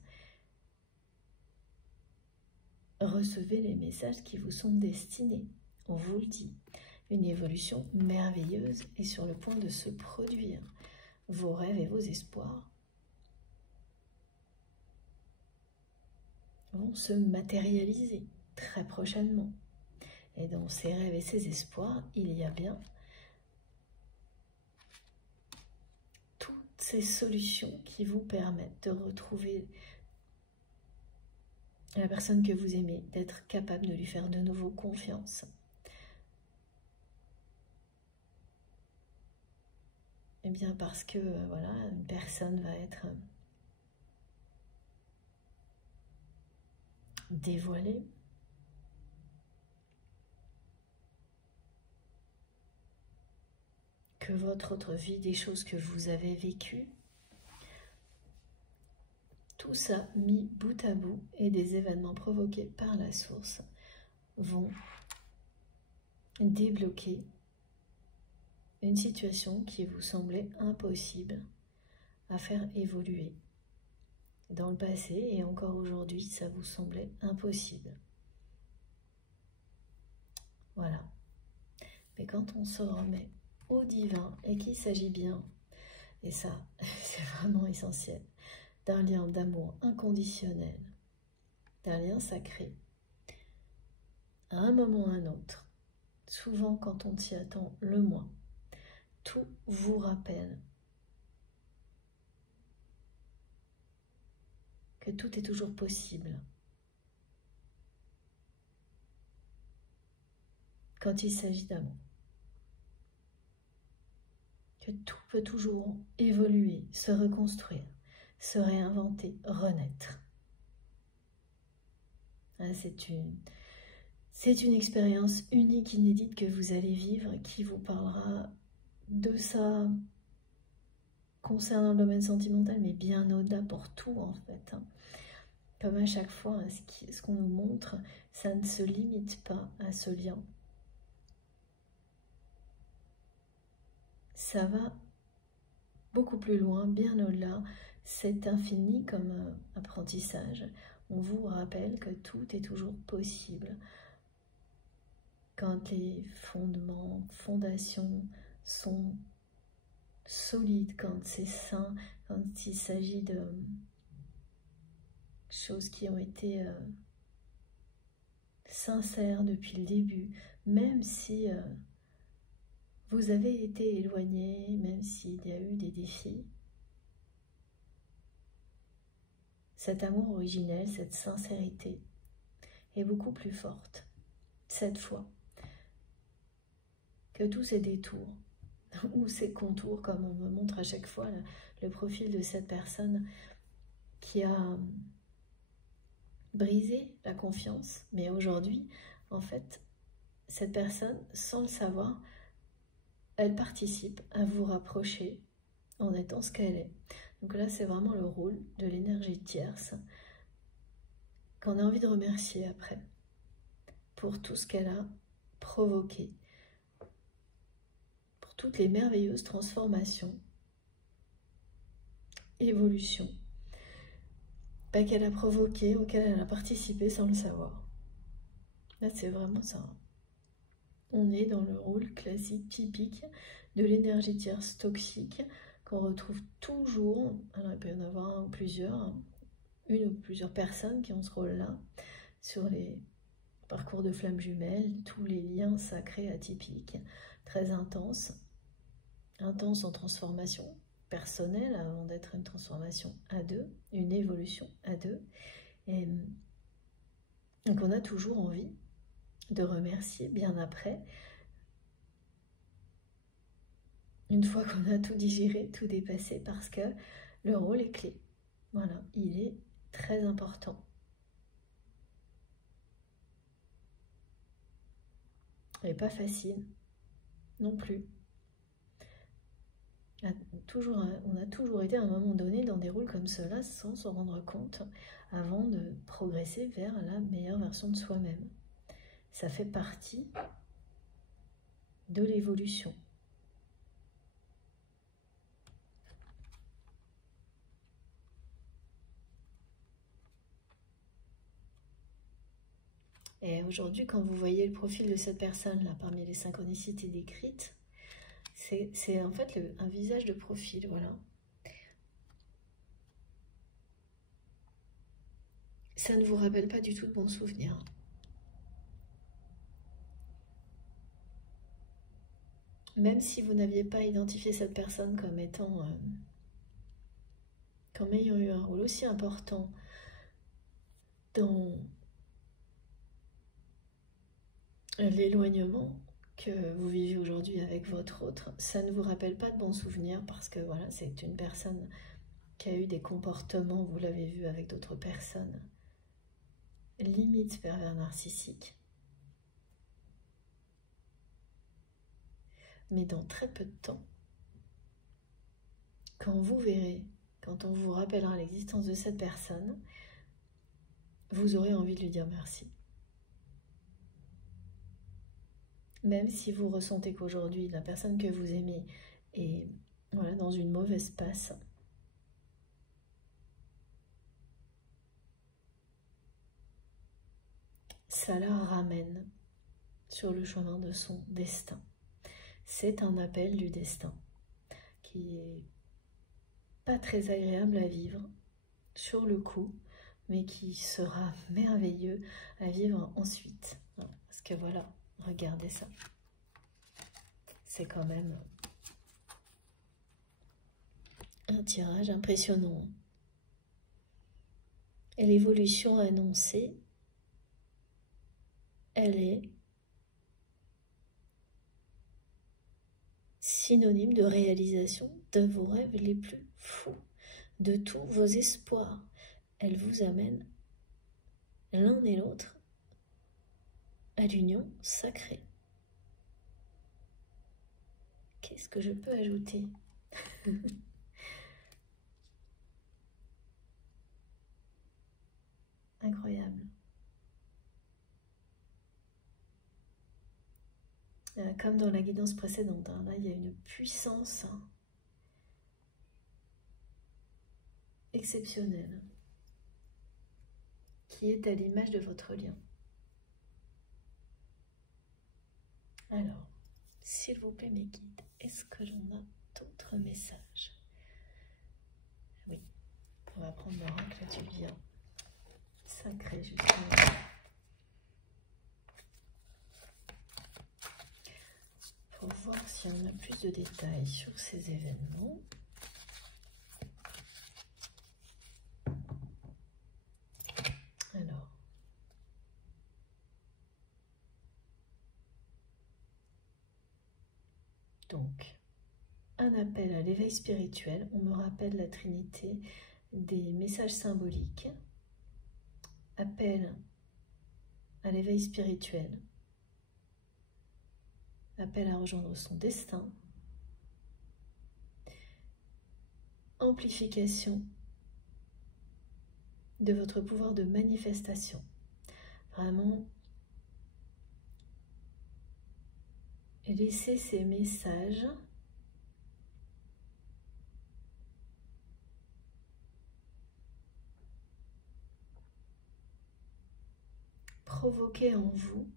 Recevez les messages qui vous sont destinés. On vous le dit. Une évolution merveilleuse est sur le point de se produire. Vos rêves et vos espoirs vont se matérialiser très prochainement. Et dans ces rêves et ces espoirs, il y a bien toutes ces solutions qui vous permettent de retrouver la personne que vous aimez, d'être capable de lui faire de nouveau confiance. Eh bien parce que voilà, une personne va être dévoilée. Que votre autre vie, des choses que vous avez vécues, tout ça mis bout à bout et des événements provoqués par la source vont débloquer une situation qui vous semblait impossible à faire évoluer. Dans le passé et encore aujourd'hui, ça vous semblait impossible. Voilà. Mais quand on se remet au divin et qu'il s'agit bien, et ça, c'est vraiment essentiel, d'un lien d'amour inconditionnel, d'un lien sacré, à un moment ou à un autre, souvent quand on s'y attend le moins, tout vous rappelle que tout est toujours possible. Quand il s'agit d'amour. Que tout peut toujours évoluer, se reconstruire, se réinventer, renaître. C'est une expérience unique, inédite que vous allez vivre, qui vous parlera de ça concernant le domaine sentimental, mais bien au-delà pour tout en fait. Comme à chaque fois, ce qu'on nous montre, ça ne se limite pas à ce lien. Ça va beaucoup plus loin, bien au-delà. C'est infini comme apprentissage. On vous rappelle que tout est toujours possible. Quand les fondations sont solides, quand c'est sain, quand il s'agit de choses qui ont été sincères depuis le début, même si vous avez été éloigné, même s'il y a eu des défis, cet amour originel, cette sincérité est beaucoup plus forte cette fois que tous ces détours ou ces contours, comme on me montre à chaque fois le profil de cette personne qui a brisé la confiance, mais aujourd'hui, en fait, cette personne, sans le savoir, elle participe à vous rapprocher en étant ce qu'elle est. Donc là, c'est vraiment le rôle de l'énergie tierce qu'on a envie de remercier après pour tout ce qu'elle a provoqué, pour toutes les merveilleuses transformations, évolutions qu'elle a provoquées, auxquelles elle a participé sans le savoir. Là, c'est vraiment ça. On est dans le rôle classique, typique de l'énergie tierce toxique qu'on retrouve toujours. Alors, il peut y en avoir un ou plusieurs, une ou plusieurs personnes qui ont ce rôle-là sur les parcours de flammes jumelles, tous les liens sacrés atypiques, très intenses en transformation personnelle avant d'être une transformation à deux, une évolution à deux. Et donc on a toujours envie de remercier bien après, une fois qu'on a tout digéré, tout dépassé, parce que le rôle est clé. Voilà, il est très important. Et pas facile non plus. On a toujours été à un moment donné dans des rôles comme cela sans s'en rendre compte avant de progresser vers la meilleure version de soi-même. Ça fait partie de l'évolution. Et aujourd'hui, quand vous voyez le profil de cette personne-là, parmi les synchronicités décrites, c'est en fait un visage de profil, voilà. Ça ne vous rappelle pas du tout de bons souvenirs. Même si vous n'aviez pas identifié cette personne comme étant, comme ayant eu un rôle aussi important dans l'éloignement que vous vivez aujourd'hui avec votre autre, ça ne vous rappelle pas de bons souvenirs parce que voilà, c'est une personne qui a eu des comportements, vous l'avez vu avec d'autres personnes, limite pervers narcissique. Mais dans très peu de temps, quand vous verrez, quand on vous rappellera l'existence de cette personne, vous aurez envie de lui dire merci. Même si vous ressentez qu'aujourd'hui, la personne que vous aimez est voilà, dans une mauvaise passe, ça la ramène sur le chemin de son destin. C'est un appel du destin qui est pas très agréable à vivre sur le coup, mais qui sera merveilleux à vivre ensuite. Parce que voilà, regardez ça. C'est quand même un tirage impressionnant. Et l'évolution annoncée, elle est synonyme de réalisation de vos rêves les plus fous, de tous vos espoirs. Elle vous amène l'un et l'autre à l'union sacrée. Qu'est-ce que je peux ajouter? Incroyable. Comme dans la guidance précédente, hein, là il y a une puissance exceptionnelle qui est à l'image de votre lien. Alors, s'il vous plaît mes guides, est-ce que j'en ai d'autres messages? Oui, on va prendre l'oracle du lien sacré justement. Pour voir si on a plus de détails sur ces événements. Alors, donc, un appel à l'éveil spirituel. On me rappelle la Trinité des messages symboliques. Appel à l'éveil spirituel. Appel à rejoindre son destin. Amplification de votre pouvoir de manifestation. Vraiment, laissez ces messages provoquer en vous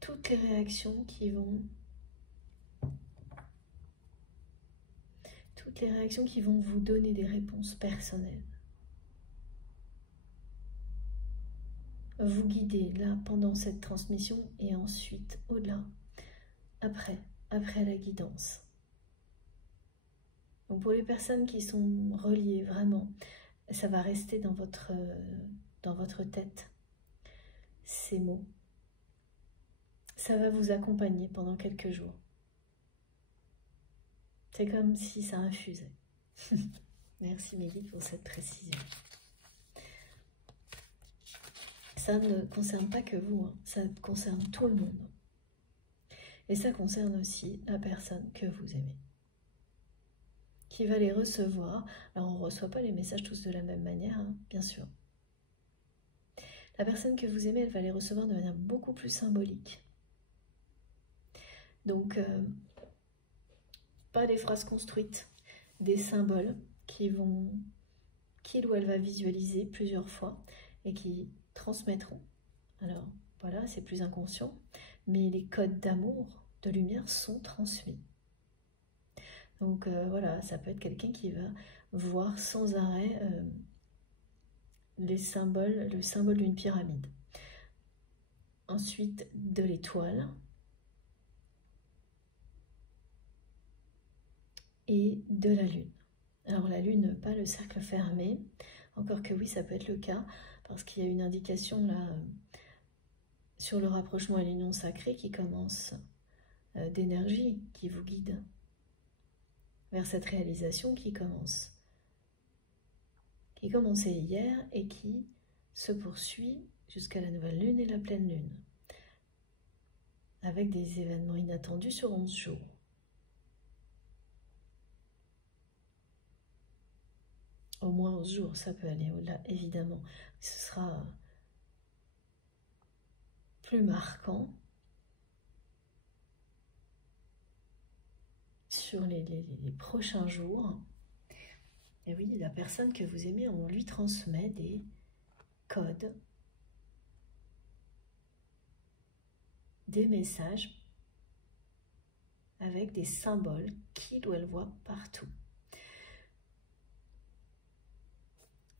toutes les réactions qui vont vous donner des réponses personnelles. Vous guider là pendant cette transmission et ensuite au-delà, après la guidance. Donc pour les personnes qui sont reliées vraiment, ça va rester dans votre tête, ces mots. Ça va vous accompagner pendant quelques jours. C'est comme si ça infusait. Merci Mélie pour cette précision. ça ne concerne pas que vous, hein, ça concerne tout le monde. Et ça concerne aussi la personne que vous aimez, qui va les recevoir. Alors on ne reçoit pas les messages tous de la même manière, hein, bien sûr. La personne que vous aimez, elle va les recevoir de manière beaucoup plus symbolique. Donc, pas des phrases construites, des symboles qu'il ou elle va visualiser plusieurs fois et qui transmettront. Alors, voilà, c'est plus inconscient, mais les codes d'amour, de lumière sont transmis. Donc, voilà, ça peut être quelqu'un qui va voir sans arrêt le symbole d'une pyramide. Ensuite, de l'étoile. Et de la lune. Alors la lune, pas le cercle fermé, encore que oui, ça peut être le cas, parce qu'il y a une indication là sur le rapprochement à l'union sacrée qui commence, d'énergie qui vous guide vers cette réalisation qui commençait hier et qui se poursuit jusqu'à la nouvelle lune et la pleine lune, avec des événements inattendus sur 11 jours. Au moins 11 jours, ça peut aller au-delà, évidemment. Ce sera plus marquant sur les prochains jours. Et oui, la personne que vous aimez, on lui transmet des codes, des messages avec des symboles qu'il ou elle voit partout.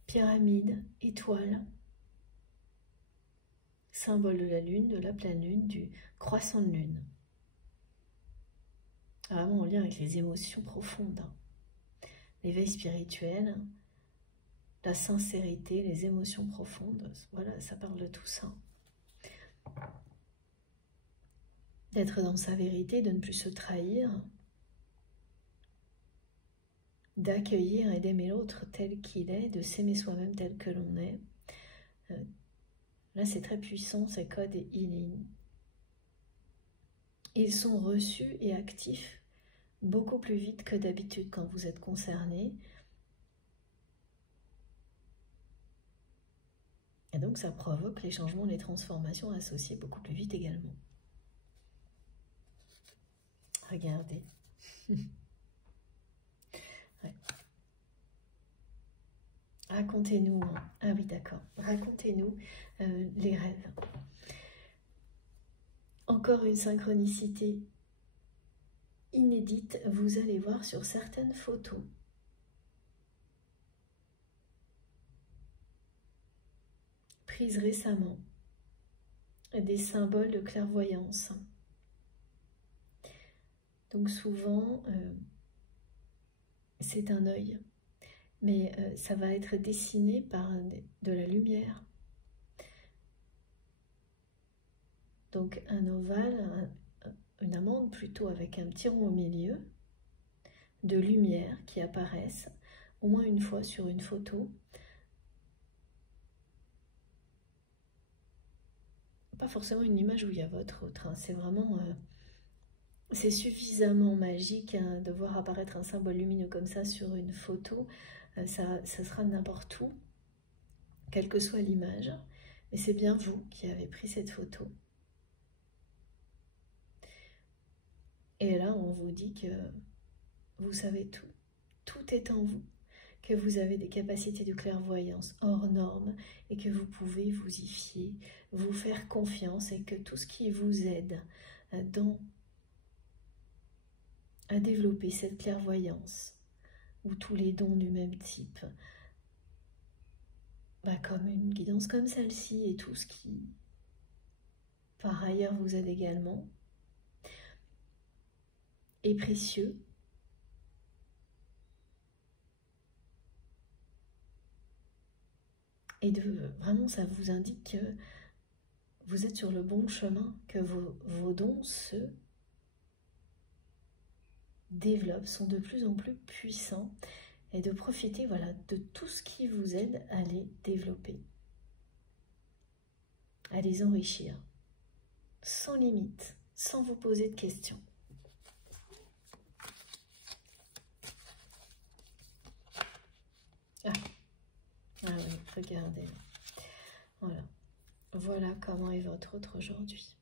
Pyramide, étoile, symbole de la lune, de la pleine lune, du croissant de lune. Vraiment en lien avec les émotions profondes, l'éveil spirituel, la sincérité, les émotions profondes. Voilà, ça parle de tout ça. D'être dans sa vérité, de ne plus se trahir, d'accueillir et d'aimer l'autre tel qu'il est, de s'aimer soi-même tel que l'on est. Là, c'est très puissant, ces codes healing. Ils sont reçus et actifs beaucoup plus vite que d'habitude quand vous êtes concerné. Et donc, ça provoque les changements, les transformations associées beaucoup plus vite également. Regardez. Ouais. Racontez-nous, ah oui d'accord, racontez-nous les rêves. Encore une synchronicité inédite, vous allez voir sur certaines photos. Prises récemment, des symboles de clairvoyance. Donc souvent, c'est un œil, mais ça va être dessiné par de la lumière. Donc un ovale, une amande plutôt avec un petit rond au milieu, de lumière qui apparaissent au moins une fois sur une photo. Pas forcément une image où il y a votre autre, hein. C'est vraiment... c'est suffisamment magique hein, de voir apparaître un symbole lumineux comme ça sur une photo. Ça sera n'importe où, quelle que soit l'image. Mais c'est bien vous qui avez pris cette photo. Et là, on vous dit que vous savez tout. Tout est en vous. Que vous avez des capacités de clairvoyance hors normes et que vous pouvez vous y fier, vous faire confiance et que tout ce qui vous aide à développer cette clairvoyance ou tous les dons du même type, comme une guidance comme celle-ci et tout ce qui par ailleurs vous aide également est précieux. Et vraiment, ça vous indique que vous êtes sur le bon chemin, que vos dons se développent, sont de plus en plus puissants, et de profiter voilà, de tout ce qui vous aide à les développer. à les enrichir, sans limite, sans vous poser de questions. Ah oui, regardez. Voilà. Voilà comment est votre autre aujourd'hui.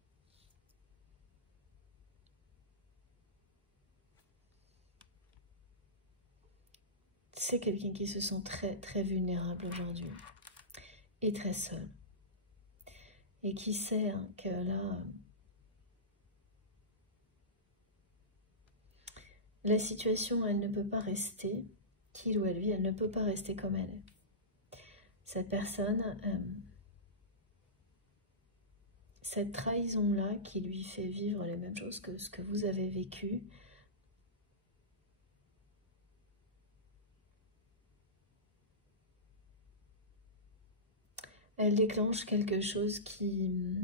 C'est quelqu'un qui se sent très très vulnérable aujourd'hui et très seul. Et qui sait hein, que là, la situation, elle ne peut pas rester, qu'il ou elle vit, elle ne peut pas rester comme elle est. Cette personne, cette trahison-là qui lui fait vivre les mêmes choses que ce que vous avez vécu, elle déclenche quelque chose qui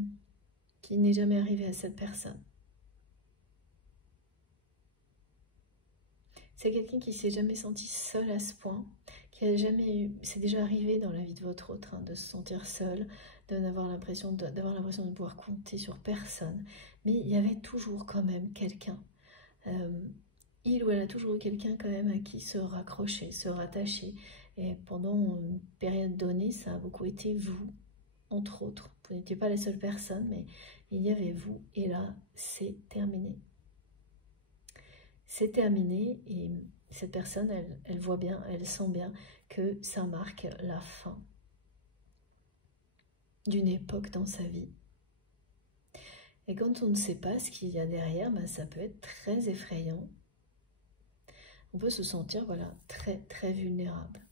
n'est jamais arrivé à cette personne. C'est quelqu'un qui s'est jamais senti seul à ce point, qui a jamais eu, c'est déjà arrivé dans la vie de votre autre, hein, de se sentir seul, d'avoir l'impression de pouvoir compter sur personne, mais il y avait toujours quand même quelqu'un. Il ou elle a toujours eu quelqu'un quand même à qui se raccrocher, se rattacher, et pendant une période donnée, ça a beaucoup été vous, entre autres. Vous n'étiez pas la seule personne, mais il y avait vous, et là, c'est terminé. C'est terminé et cette personne, elle voit bien, elle sent bien que ça marque la fin d'une époque dans sa vie. Et quand on ne sait pas ce qu'il y a derrière, ben ça peut être très effrayant. On peut se sentir voilà, très très vulnérable.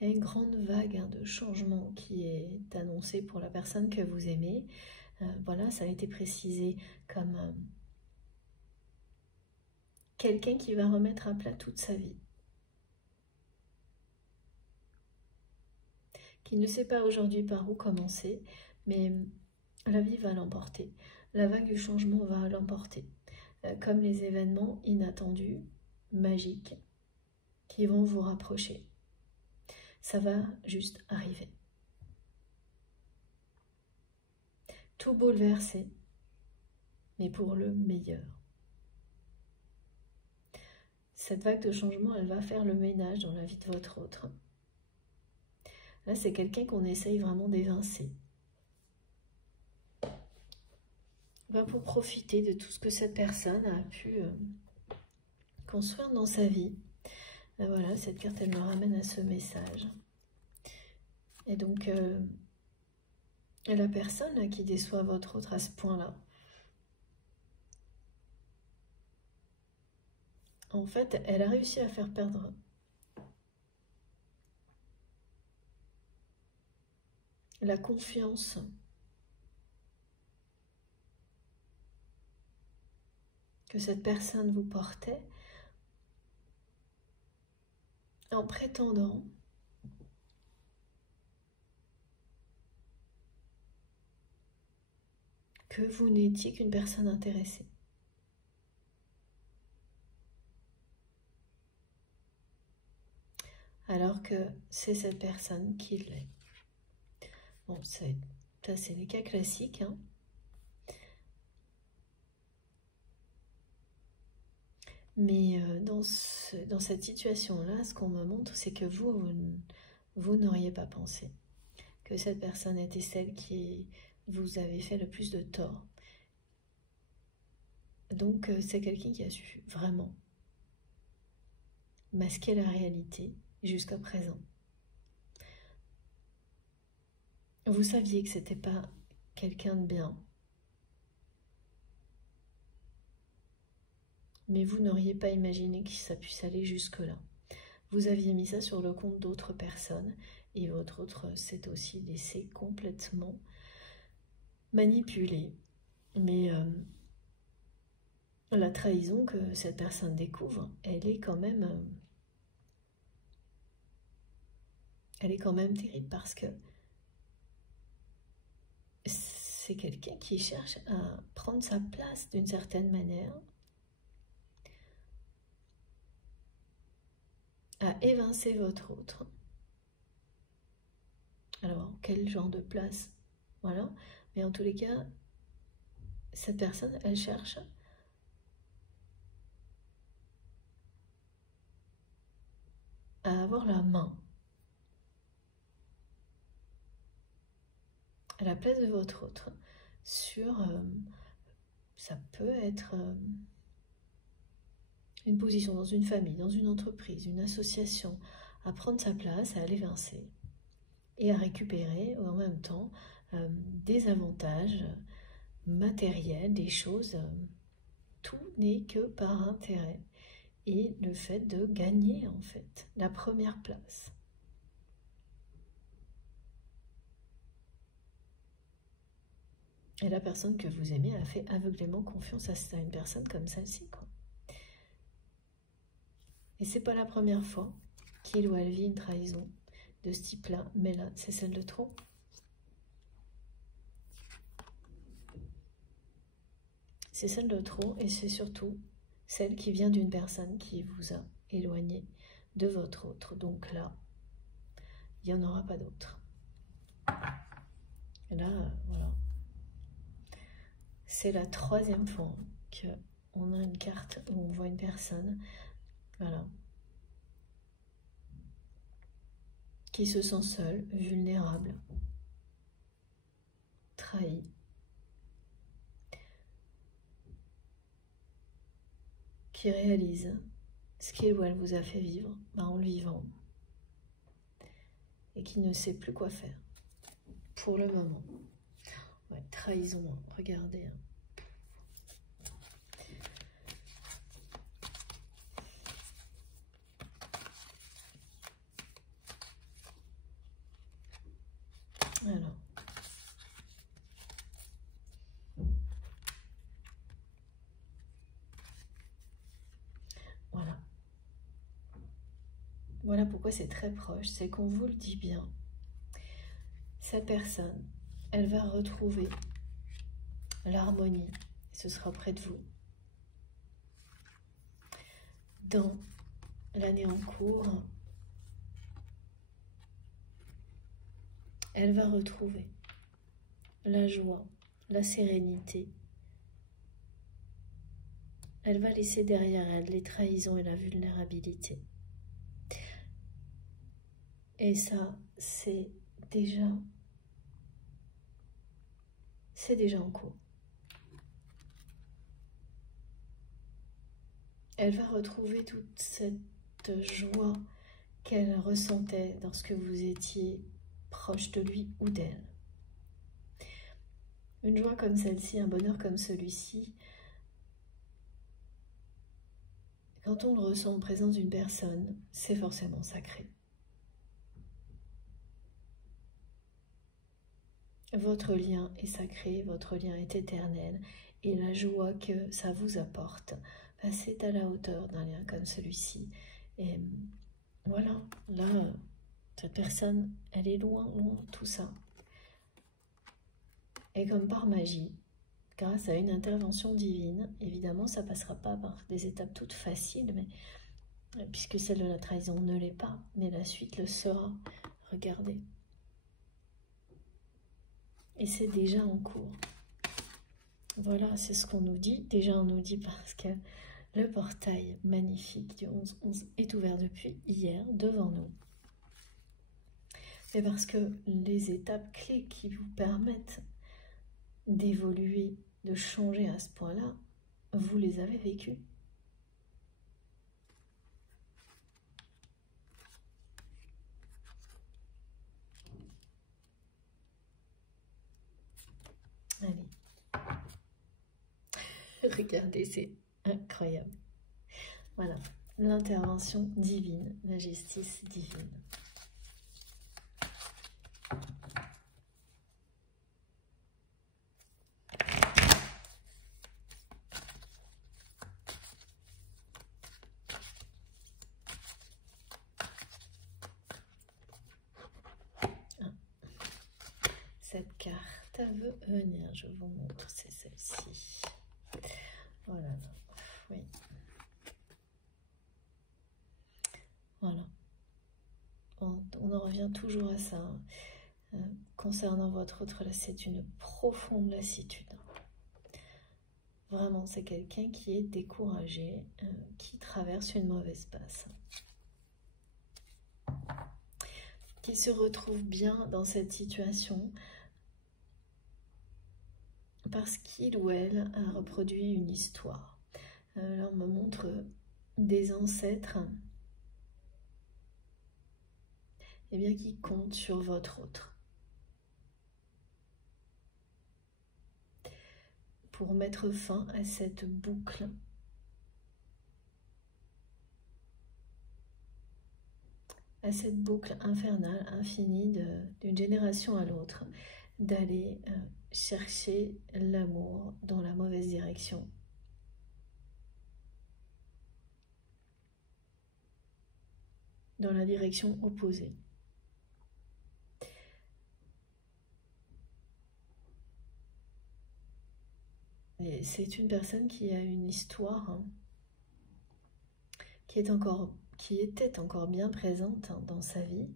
Il y a une grande vague hein, de changement qui est annoncée pour la personne que vous aimez. Voilà, ça a été précisé comme quelqu'un qui va remettre à plat toute sa vie. Qui ne sait pas aujourd'hui par où commencer, mais la vie va l'emporter. La vague du changement va l'emporter. Comme les événements inattendus, magiques, qui vont vous rapprocher. Ça va juste arriver. Tout bouleverser, mais pour le meilleur. Cette vague de changement, elle va faire le ménage dans la vie de votre autre. Là, c'est quelqu'un qu'on essaye vraiment d'évincer. Va pour profiter de tout ce que cette personne a pu construire dans sa vie. Et voilà, cette carte, elle me ramène à ce message. Et donc, la personne qui déçoit votre autre à ce point-là, en fait, elle a réussi à faire perdre la confiance que cette personne vous portait en prétendant que vous n'étiez qu'une personne intéressée. Alors que c'est cette personne qui l'est. Bon, ça c'est des cas classiques, hein. Mais dans cette situation-là, ce qu'on me montre, c'est que vous n'auriez pas pensé que cette personne était celle qui vous avait fait le plus de tort. Donc, c'est quelqu'un qui a su vraiment masquer la réalité jusqu'à présent. Vous saviez que c'était pas quelqu'un de bien. Mais vous n'auriez pas imaginé que ça puisse aller jusque-là. Vous aviez mis ça sur le compte d'autres personnes et votre autre s'est aussi laissé complètement manipuler. Mais la trahison que cette personne découvre, elle est quand même terrible parce que c'est quelqu'un qui cherche à prendre sa place d'une certaine manière à évincer votre autre. Alors, quel genre de place? Voilà. Mais en tous les cas, cette personne, elle cherche à avoir la main à la place de votre autre sur, ça peut être une position dans une famille, dans une entreprise, une association, à prendre sa place, à aller l'évincer et à récupérer en même temps des avantages matériels, des choses, tout n'est que par intérêt et le fait de gagner en fait la première place. Et la personne que vous aimez a fait aveuglément confiance à une personne comme celle-ci, quoi. Et c'est pas la première fois qu'il ou elle vit une trahison de ce type-là, mais là, c'est celle de trop. C'est celle de trop, et c'est surtout celle qui vient d'une personne qui vous a éloigné de votre autre. Donc là, il n'y en aura pas d'autre. Et là, voilà. C'est la troisième fois qu'on a une carte où on voit une personne, voilà, qui se sent seule, vulnérable, trahie, qui réalise ce qu'il ou elle vous a fait vivre en le vivant et qui ne sait plus quoi faire pour le moment. Ouais, trahison, hein. Regardez. Hein. Alors. Voilà. Voilà pourquoi c'est très proche, c'est qu'on vous le dit bien. Cette personne, elle va retrouver l'harmonie, ce sera près de vous. Dans l'année en cours, elle va retrouver la joie, la sérénité. Elle va laisser derrière elle les trahisons et la vulnérabilité. Et ça, c'est déjà en cours. Elle va retrouver toute cette joie qu'elle ressentait lorsque vous étiez proche de lui ou d'elle. Une joie comme celle-ci, un bonheur comme celui-ci, quand on le ressent en présence d'une personne, c'est forcément sacré. Votre lien est sacré, votre lien est éternel, et la joie que ça vous apporte, c'est à la hauteur d'un lien comme celui-ci. Et voilà, là, cette personne, elle est loin, loin de tout ça. Et comme par magie, grâce à une intervention divine, évidemment, ça ne passera pas par des étapes toutes faciles, mais, puisque celle de la trahison ne l'est pas, mais la suite le sera. Regardez. Et c'est déjà en cours. Voilà, c'est ce qu'on nous dit. Déjà, on nous dit parce que le portail magnifique du 11-11 est ouvert depuis hier devant nous. Mais parce que les étapes clés qui vous permettent d'évoluer, de changer à ce point-là, vous les avez vécues. Allez. Regardez, c'est incroyable. Voilà, l'intervention divine, la justice divine. Cette carte veut venir, je vous montre, c'est celle-ci. Voilà, oui. Voilà, revient toujours à ça. Concernant votre autre, là, c'est une profonde lassitude. Vraiment, c'est quelqu'un qui est découragé, qui traverse une mauvaise passe. Qui se retrouve bien dans cette situation parce qu'il ou elle a reproduit une histoire. Là, on me montre des ancêtres qui comptent sur votre autre. Pour mettre fin à cette boucle. À cette boucle infernale, infinie, d'une génération à l'autre, d'aller chercher l'amour dans la mauvaise direction. Dans la direction opposée. Et c'est une personne qui a une histoire qui était encore bien présente dans sa vie,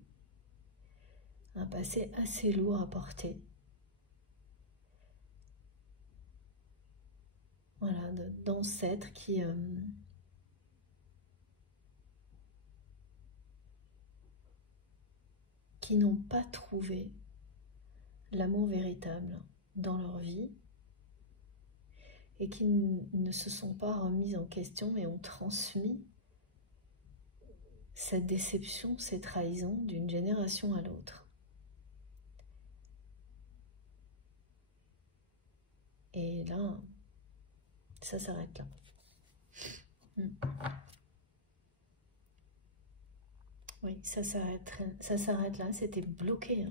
un passé assez lourd à porter. Voilà, d'ancêtres qui n'ont pas trouvé l'amour véritable dans leur vie et qui ne se sont pas remis en question mais ont transmis cette déception, ces trahisons d'une génération à l'autre. Et là, ça s'arrête là. Oui, ça s'arrête là. C'était bloqué.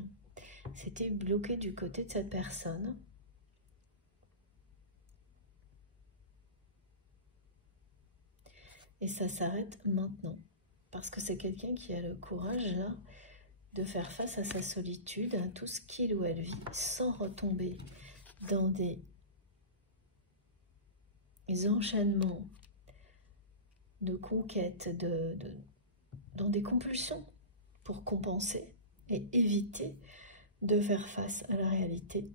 C'était bloqué du côté de cette personne. Et ça s'arrête maintenant. Parce que c'est quelqu'un qui a le courage, là, de faire face à sa solitude, à tout ce qu'il ou elle vit, sans retomber dans des enchaînements de conquêtes, dans des compulsions pour compenser et éviter de faire face à la réalité.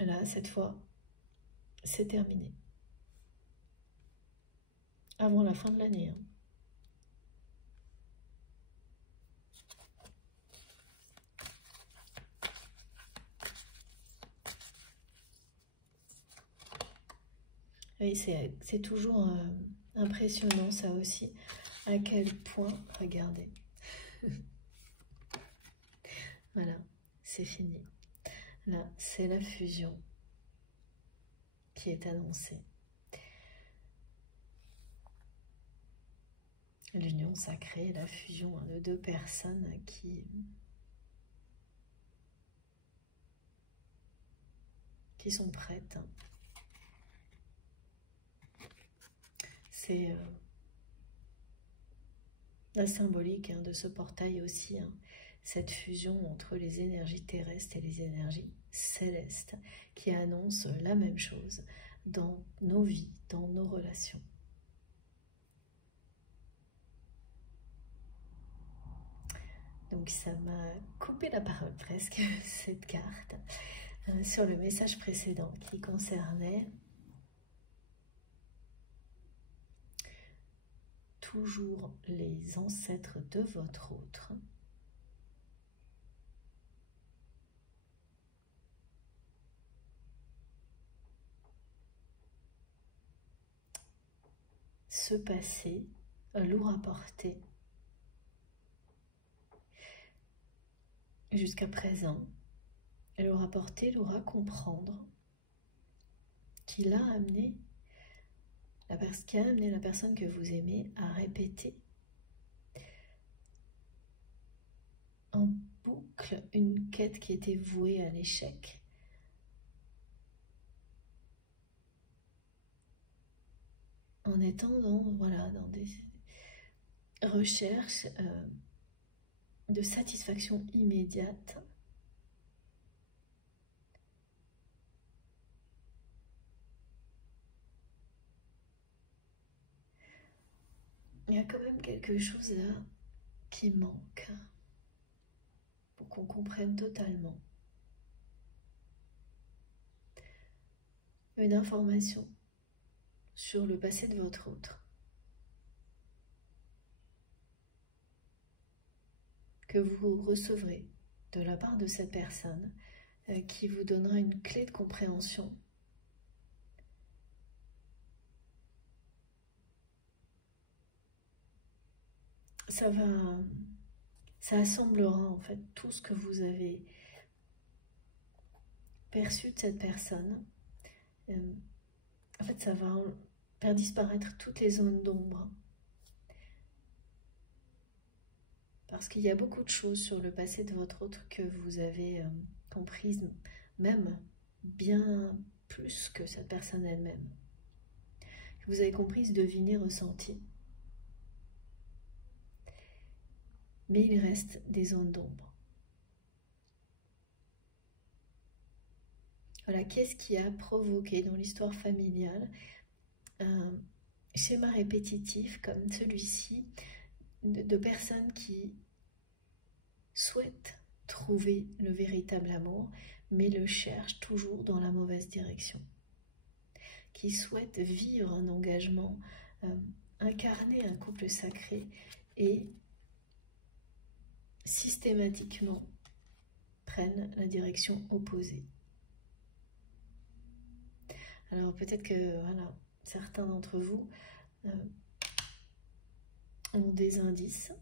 Là, cette fois, c'est terminé. Avant la fin de l'année. Oui, c'est toujours impressionnant ça aussi, à quel point, regardez, voilà, c'est fini. Là, c'est la fusion qui est annoncée. L'union sacrée, la fusion de deux personnes qui sont prêtes. C'est la symbolique de ce portail aussi, cette fusion entre les énergies terrestres et les énergies célestes qui annonce la même chose dans nos vies, dans nos relations. Donc ça m'a coupé la parole presque, cette carte, sur le message précédent qui concernait toujours les ancêtres de votre autre. Ce passé lourd à porter jusqu'à présent, l'aura porté, l'aura comprendre qui a amené la personne que vous aimez à répéter en boucle une quête qui était vouée à l'échec. En étant dans des recherches de satisfaction immédiate. il y a quand même quelque chose là qui manque pour qu'on comprenne totalement. Une information sur le passé de votre autre que vous recevrez de la part de cette personne qui vous donnera une clé de compréhension ça assemblera en fait tout ce que vous avez perçu de cette personne. En fait, ça va faire disparaître toutes les zones d'ombre. Parce qu'il y a beaucoup de choses sur le passé de votre autre que vous avez comprises, même bien plus que cette personne elle-même. Que vous avez comprises, devinées, ressenties. Mais il reste des zones d'ombre. Voilà, qu'est-ce qui a provoqué dans l'histoire familiale un schéma répétitif comme celui-ci de personnes qui souhaitent trouver le véritable amour, mais le cherchent toujours dans la mauvaise direction. Qui souhaitent vivre un engagement, incarner un couple sacré et systématiquement prennent la direction opposée. Alors peut-être que voilà, certains d'entre vous ont des indices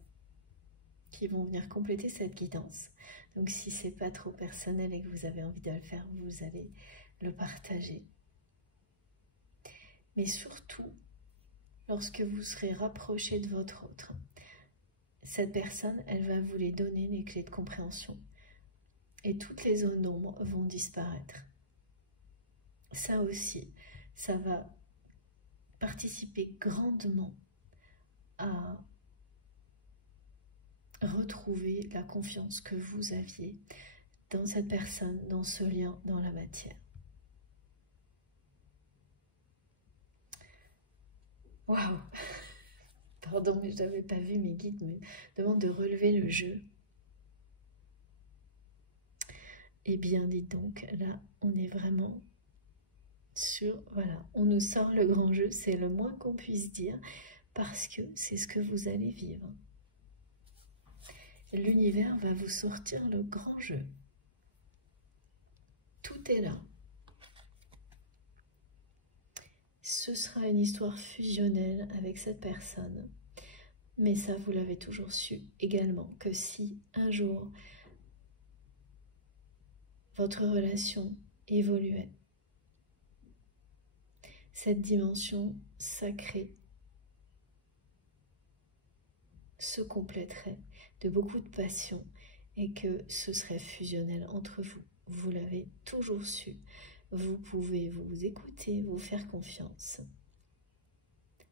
qui vont venir compléter cette guidance. Donc si c'est pas trop personnel et que vous avez envie de le faire, vous allez le partager. Mais surtout, lorsque vous serez rapproché de votre autre, cette personne, elle va vous les donner, les clés de compréhension. Et toutes les zones d'ombre vont disparaître. Ça aussi, ça va participer grandement à retrouver la confiance que vous aviez dans cette personne, dans ce lien, dans la matière. Waouh! Pardon, mais je n'avais pas vu, mes guides me demandent de relever le jeu. Eh bien, dites donc, là, on est vraiment sur... Voilà, on nous sort le grand jeu, c'est le moins qu'on puisse dire, parce que c'est ce que vous allez vivre. L'univers va vous sortir le grand jeu. Tout est là. Ce sera une histoire fusionnelle avec cette personne. Mais ça, vous l'avez toujours su également, que si un jour votre relation évoluait, cette dimension sacrée se compléterait de beaucoup de passion et que ce serait fusionnel entre vous. Vous l'avez toujours su. Vous pouvez vous écouter, vous faire confiance.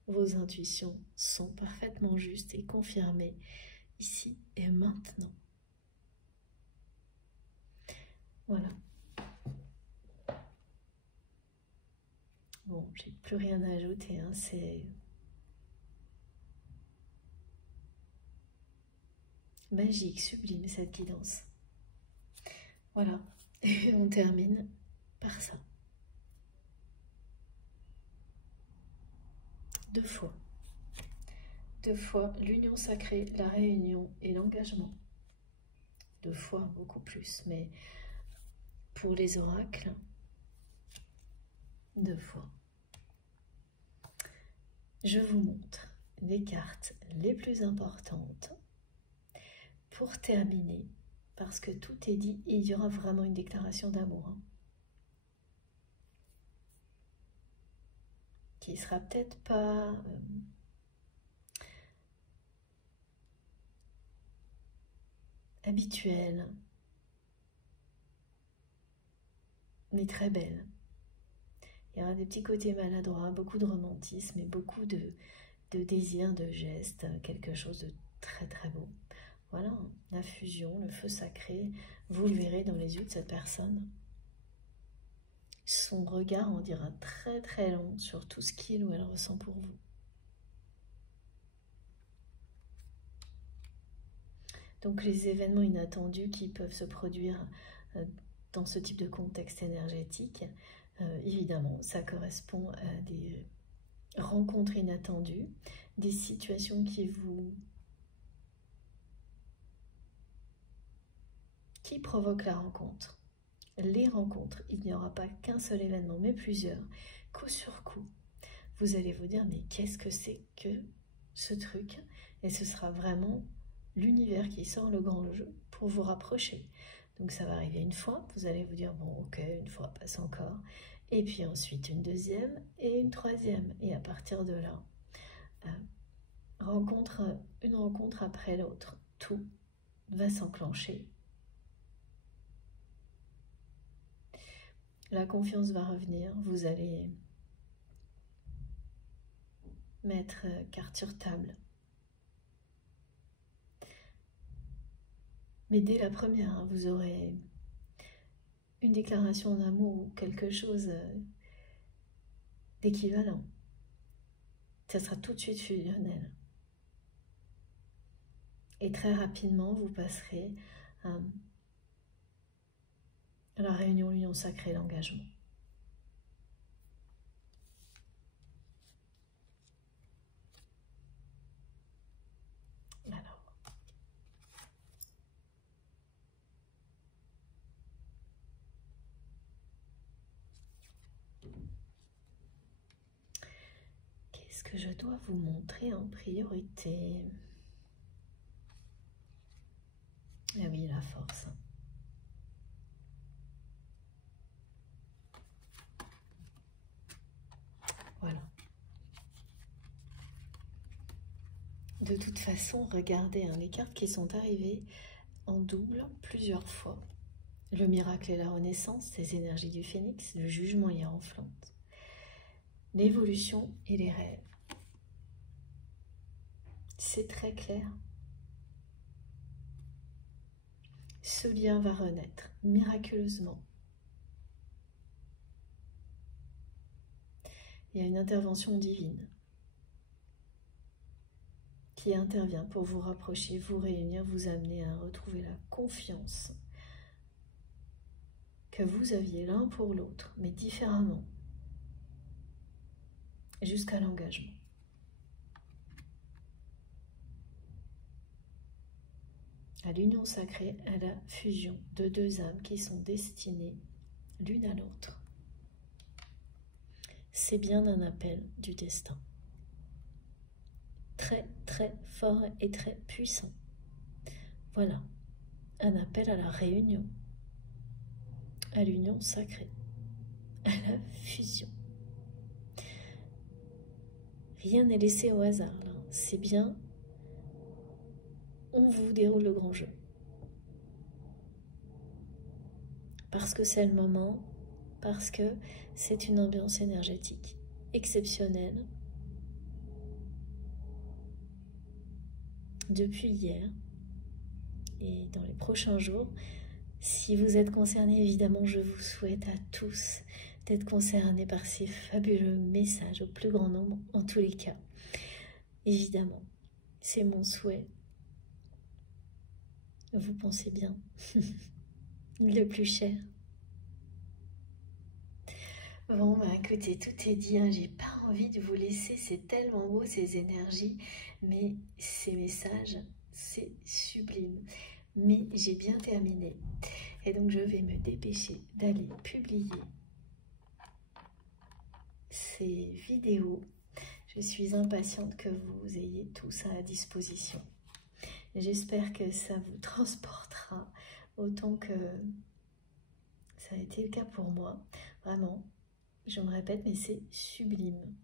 Vos intuitions sont parfaitement justes et confirmées ici et maintenant. Voilà. Bon, j'ai plus rien à ajouter, hein, c'est magique, sublime cette guidance. Voilà, et on termine par ça. 2 fois. 2 fois l'union sacrée, la réunion et l'engagement. 2 fois, beaucoup plus, mais pour les oracles, 2 fois. Je vous montre les cartes les plus importantes pour terminer, parce que tout est dit et il y aura vraiment une déclaration d'amour. Hein, qui sera peut-être pas habituelle, mais très belle. Il y aura des petits côtés maladroits, beaucoup de romantisme et beaucoup de désir, de gestes, quelque chose de très très beau. Voilà, la fusion, le feu sacré, vous le verrez dans les yeux de cette personne. Son regard en dira très très long sur tout ce qu'il ou elle ressent pour vous. Donc les événements inattendus qui peuvent se produire dans ce type de contexte énergétique, évidemment, ça correspond à des rencontres inattendues, des situations qui provoquent la rencontre. Les rencontres, il n'y aura pas qu'un seul événement, mais plusieurs, coup sur coup. Vous allez vous dire, mais qu'est-ce que c'est que ce truc? Et ce sera vraiment l'univers qui sort le grand jeu pour vous rapprocher. Donc ça va arriver une fois, vous allez vous dire, bon ok, une fois, passe encore. Et puis ensuite une deuxième et une troisième. Et à partir de là, une rencontre après l'autre, tout va s'enclencher. La confiance va revenir, vous allez mettre carte sur table. Mais dès la première, vous aurez une déclaration d'amour ou quelque chose d'équivalent. Ça sera tout de suite fusionnel. Et très rapidement, vous passerez à la réunion l'union sacrée, l'engagement. Alors, qu'est-ce que je dois vous montrer en priorité? Ah oui, la force. Voilà. De toute façon, regardez les cartes qui sont arrivées en double plusieurs fois. Le miracle et la renaissance, les énergies du phénix, le jugement hiérophante, l'évolution et les rêves. C'est très clair. Ce lien va renaître miraculeusement. Il y a une intervention divine qui intervient pour vous rapprocher, vous réunir, vous amener à retrouver la confiance que vous aviez l'un pour l'autre, mais différemment, jusqu'à l'engagement. À l'union sacrée, à la fusion de deux âmes qui sont destinées l'une à l'autre. C'est bien un appel du destin. Très très fort et très puissant. Voilà, un appel à la réunion, à l'union sacrée, à la fusion. Rien n'est laissé au hasard, là. C'est bien, on vous déroule le grand jeu. Parce que c'est le moment, parce que c'est une ambiance énergétique exceptionnelle. Depuis hier et dans les prochains jours, si vous êtes concernés, évidemment, je vous souhaite à tous d'être concernés par ces fabuleux messages au plus grand nombre, en tous les cas. Évidemment, c'est mon souhait. Vous pensez bien. Le plus cher. Bon, bah écoutez, tout est dit, hein. J'ai pas envie de vous laisser, c'est tellement beau ces énergies, mais ces messages, c'est sublime. Mais j'ai bien terminé, et donc je vais me dépêcher d'aller publier ces vidéos. Je suis impatiente que vous ayez tout ça à disposition. J'espère que ça vous transportera autant que ça a été le cas pour moi. Vraiment, je me répète, mais c'est sublime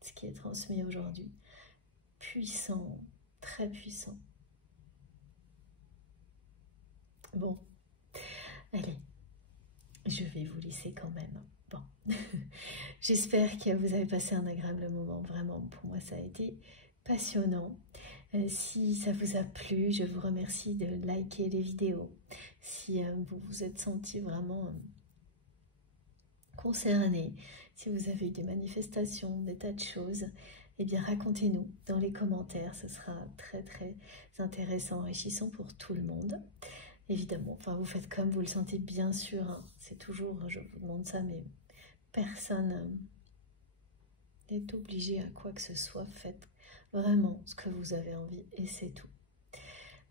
ce qui est transmis aujourd'hui. Puissant, très puissant. Bon, allez, je vais vous laisser quand même. Bon, j'espère que vous avez passé un agréable moment. Vraiment, pour moi, ça a été passionnant. Si ça vous a plu, je vous remercie de liker les vidéos. Si vous vous êtes senti vraiment concerné, si vous avez eu des manifestations, des tas de choses, eh bien racontez-nous dans les commentaires, ce sera très très intéressant, enrichissant pour tout le monde. Évidemment, enfin vous faites comme vous le sentez bien sûr, hein. C'est toujours, je vous demande ça, mais personne n'est obligé à quoi que ce soit. Faites vraiment ce que vous avez envie et c'est tout.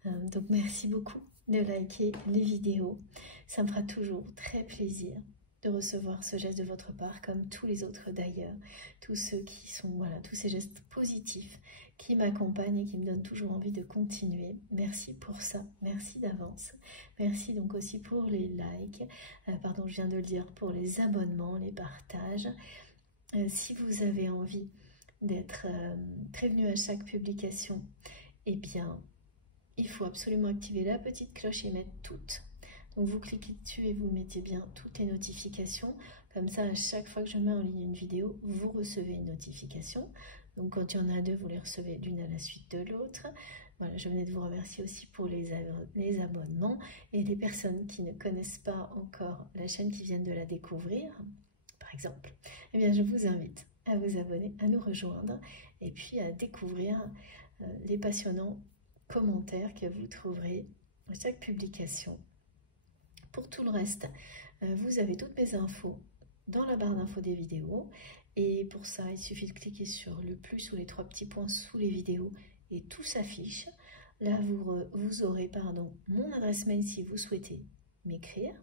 Donc merci beaucoup de liker les vidéos, ça me fera toujours très plaisir de recevoir ce geste de votre part, comme tous les autres d'ailleurs, tous ceux qui sont, voilà, tous ces gestes positifs qui m'accompagnent et qui me donnent toujours envie de continuer. Merci pour ça, merci d'avance. Merci donc aussi pour les likes, pardon, je viens de le dire, pour les abonnements, les partages. Si vous avez envie d'être prévenu à chaque publication, eh bien, il faut absolument activer la petite cloche et mettre toutes. Donc vous cliquez dessus et vous mettez bien toutes les notifications. Comme ça, à chaque fois que je mets en ligne une vidéo, vous recevez une notification. Donc quand il y en a deux, vous les recevez l'une à la suite de l'autre. Voilà, je venais de vous remercier aussi pour les abonnements. Et les personnes qui ne connaissent pas encore la chaîne, qui viennent de la découvrir, par exemple, eh bien je vous invite à vous abonner, à nous rejoindre et puis à découvrir les passionnants commentaires que vous trouverez à chaque publication. Pour tout le reste, vous avez toutes mes infos dans la barre d'infos des vidéos. Et pour ça, il suffit de cliquer sur le plus ou les trois petits points sous les vidéos et tout s'affiche. Là, vous aurez mon adresse mail si vous souhaitez m'écrire.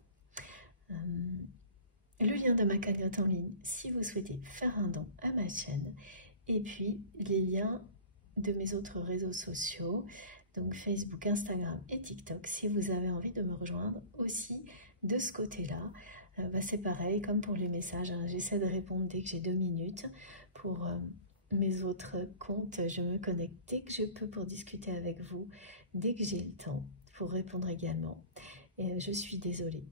Le lien de ma cagnotte en ligne si vous souhaitez faire un don à ma chaîne. Et puis, les liens de mes autres réseaux sociaux, donc Facebook, Instagram et TikTok, si vous avez envie de me rejoindre aussi de ce côté-là. C'est pareil, comme pour les messages, hein, j'essaie de répondre dès que j'ai 2 minutes. Pour mes autres comptes, je me connecte dès que je peux pour discuter avec vous, dès que j'ai le temps, pour répondre également. Et je suis désolée,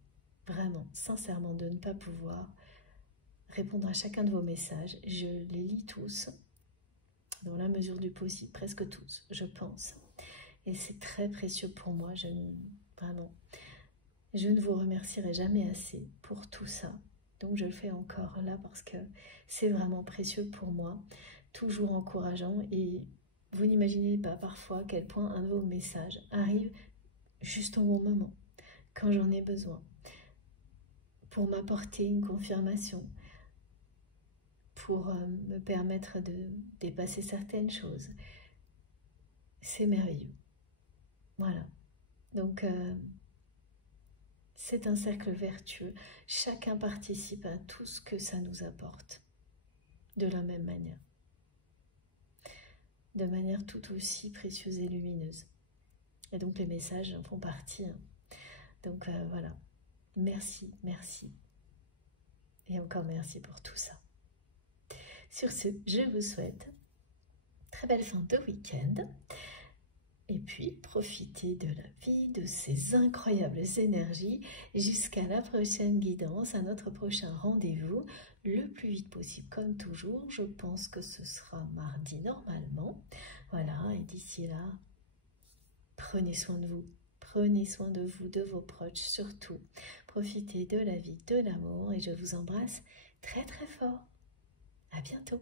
vraiment, sincèrement, de ne pas pouvoir répondre à chacun de vos messages. Je les lis tous, dans la mesure du possible, presque tous, je pense. Et c'est très précieux pour moi, vraiment, je ne vous remercierai jamais assez pour tout ça. Donc je le fais encore là parce que c'est vraiment précieux pour moi, toujours encourageant. Et vous n'imaginez pas parfois à quel point un de vos messages arrive juste au bon moment, quand j'en ai besoin, pour m'apporter une confirmation, pour me permettre de dépasser certaines choses. C'est merveilleux. Voilà. Donc, c'est un cercle vertueux. Chacun participe à tout ce que ça nous apporte, de la même manière. De manière tout aussi précieuse et lumineuse. Et donc, les messages en font partie. Hein. Donc, voilà. Merci, merci. Et encore merci pour tout ça. Sur ce, je vous souhaite très belle fin de week-end. Et puis, profitez de la vie, de ces incroyables énergies, jusqu'à la prochaine guidance, à notre prochain rendez-vous, le plus vite possible, comme toujours. Je pense que ce sera mardi normalement. Voilà, et d'ici là, prenez soin de vous. Prenez soin de vous, de vos proches, surtout. Profitez de la vie, de l'amour, et je vous embrasse très très fort. À bientôt.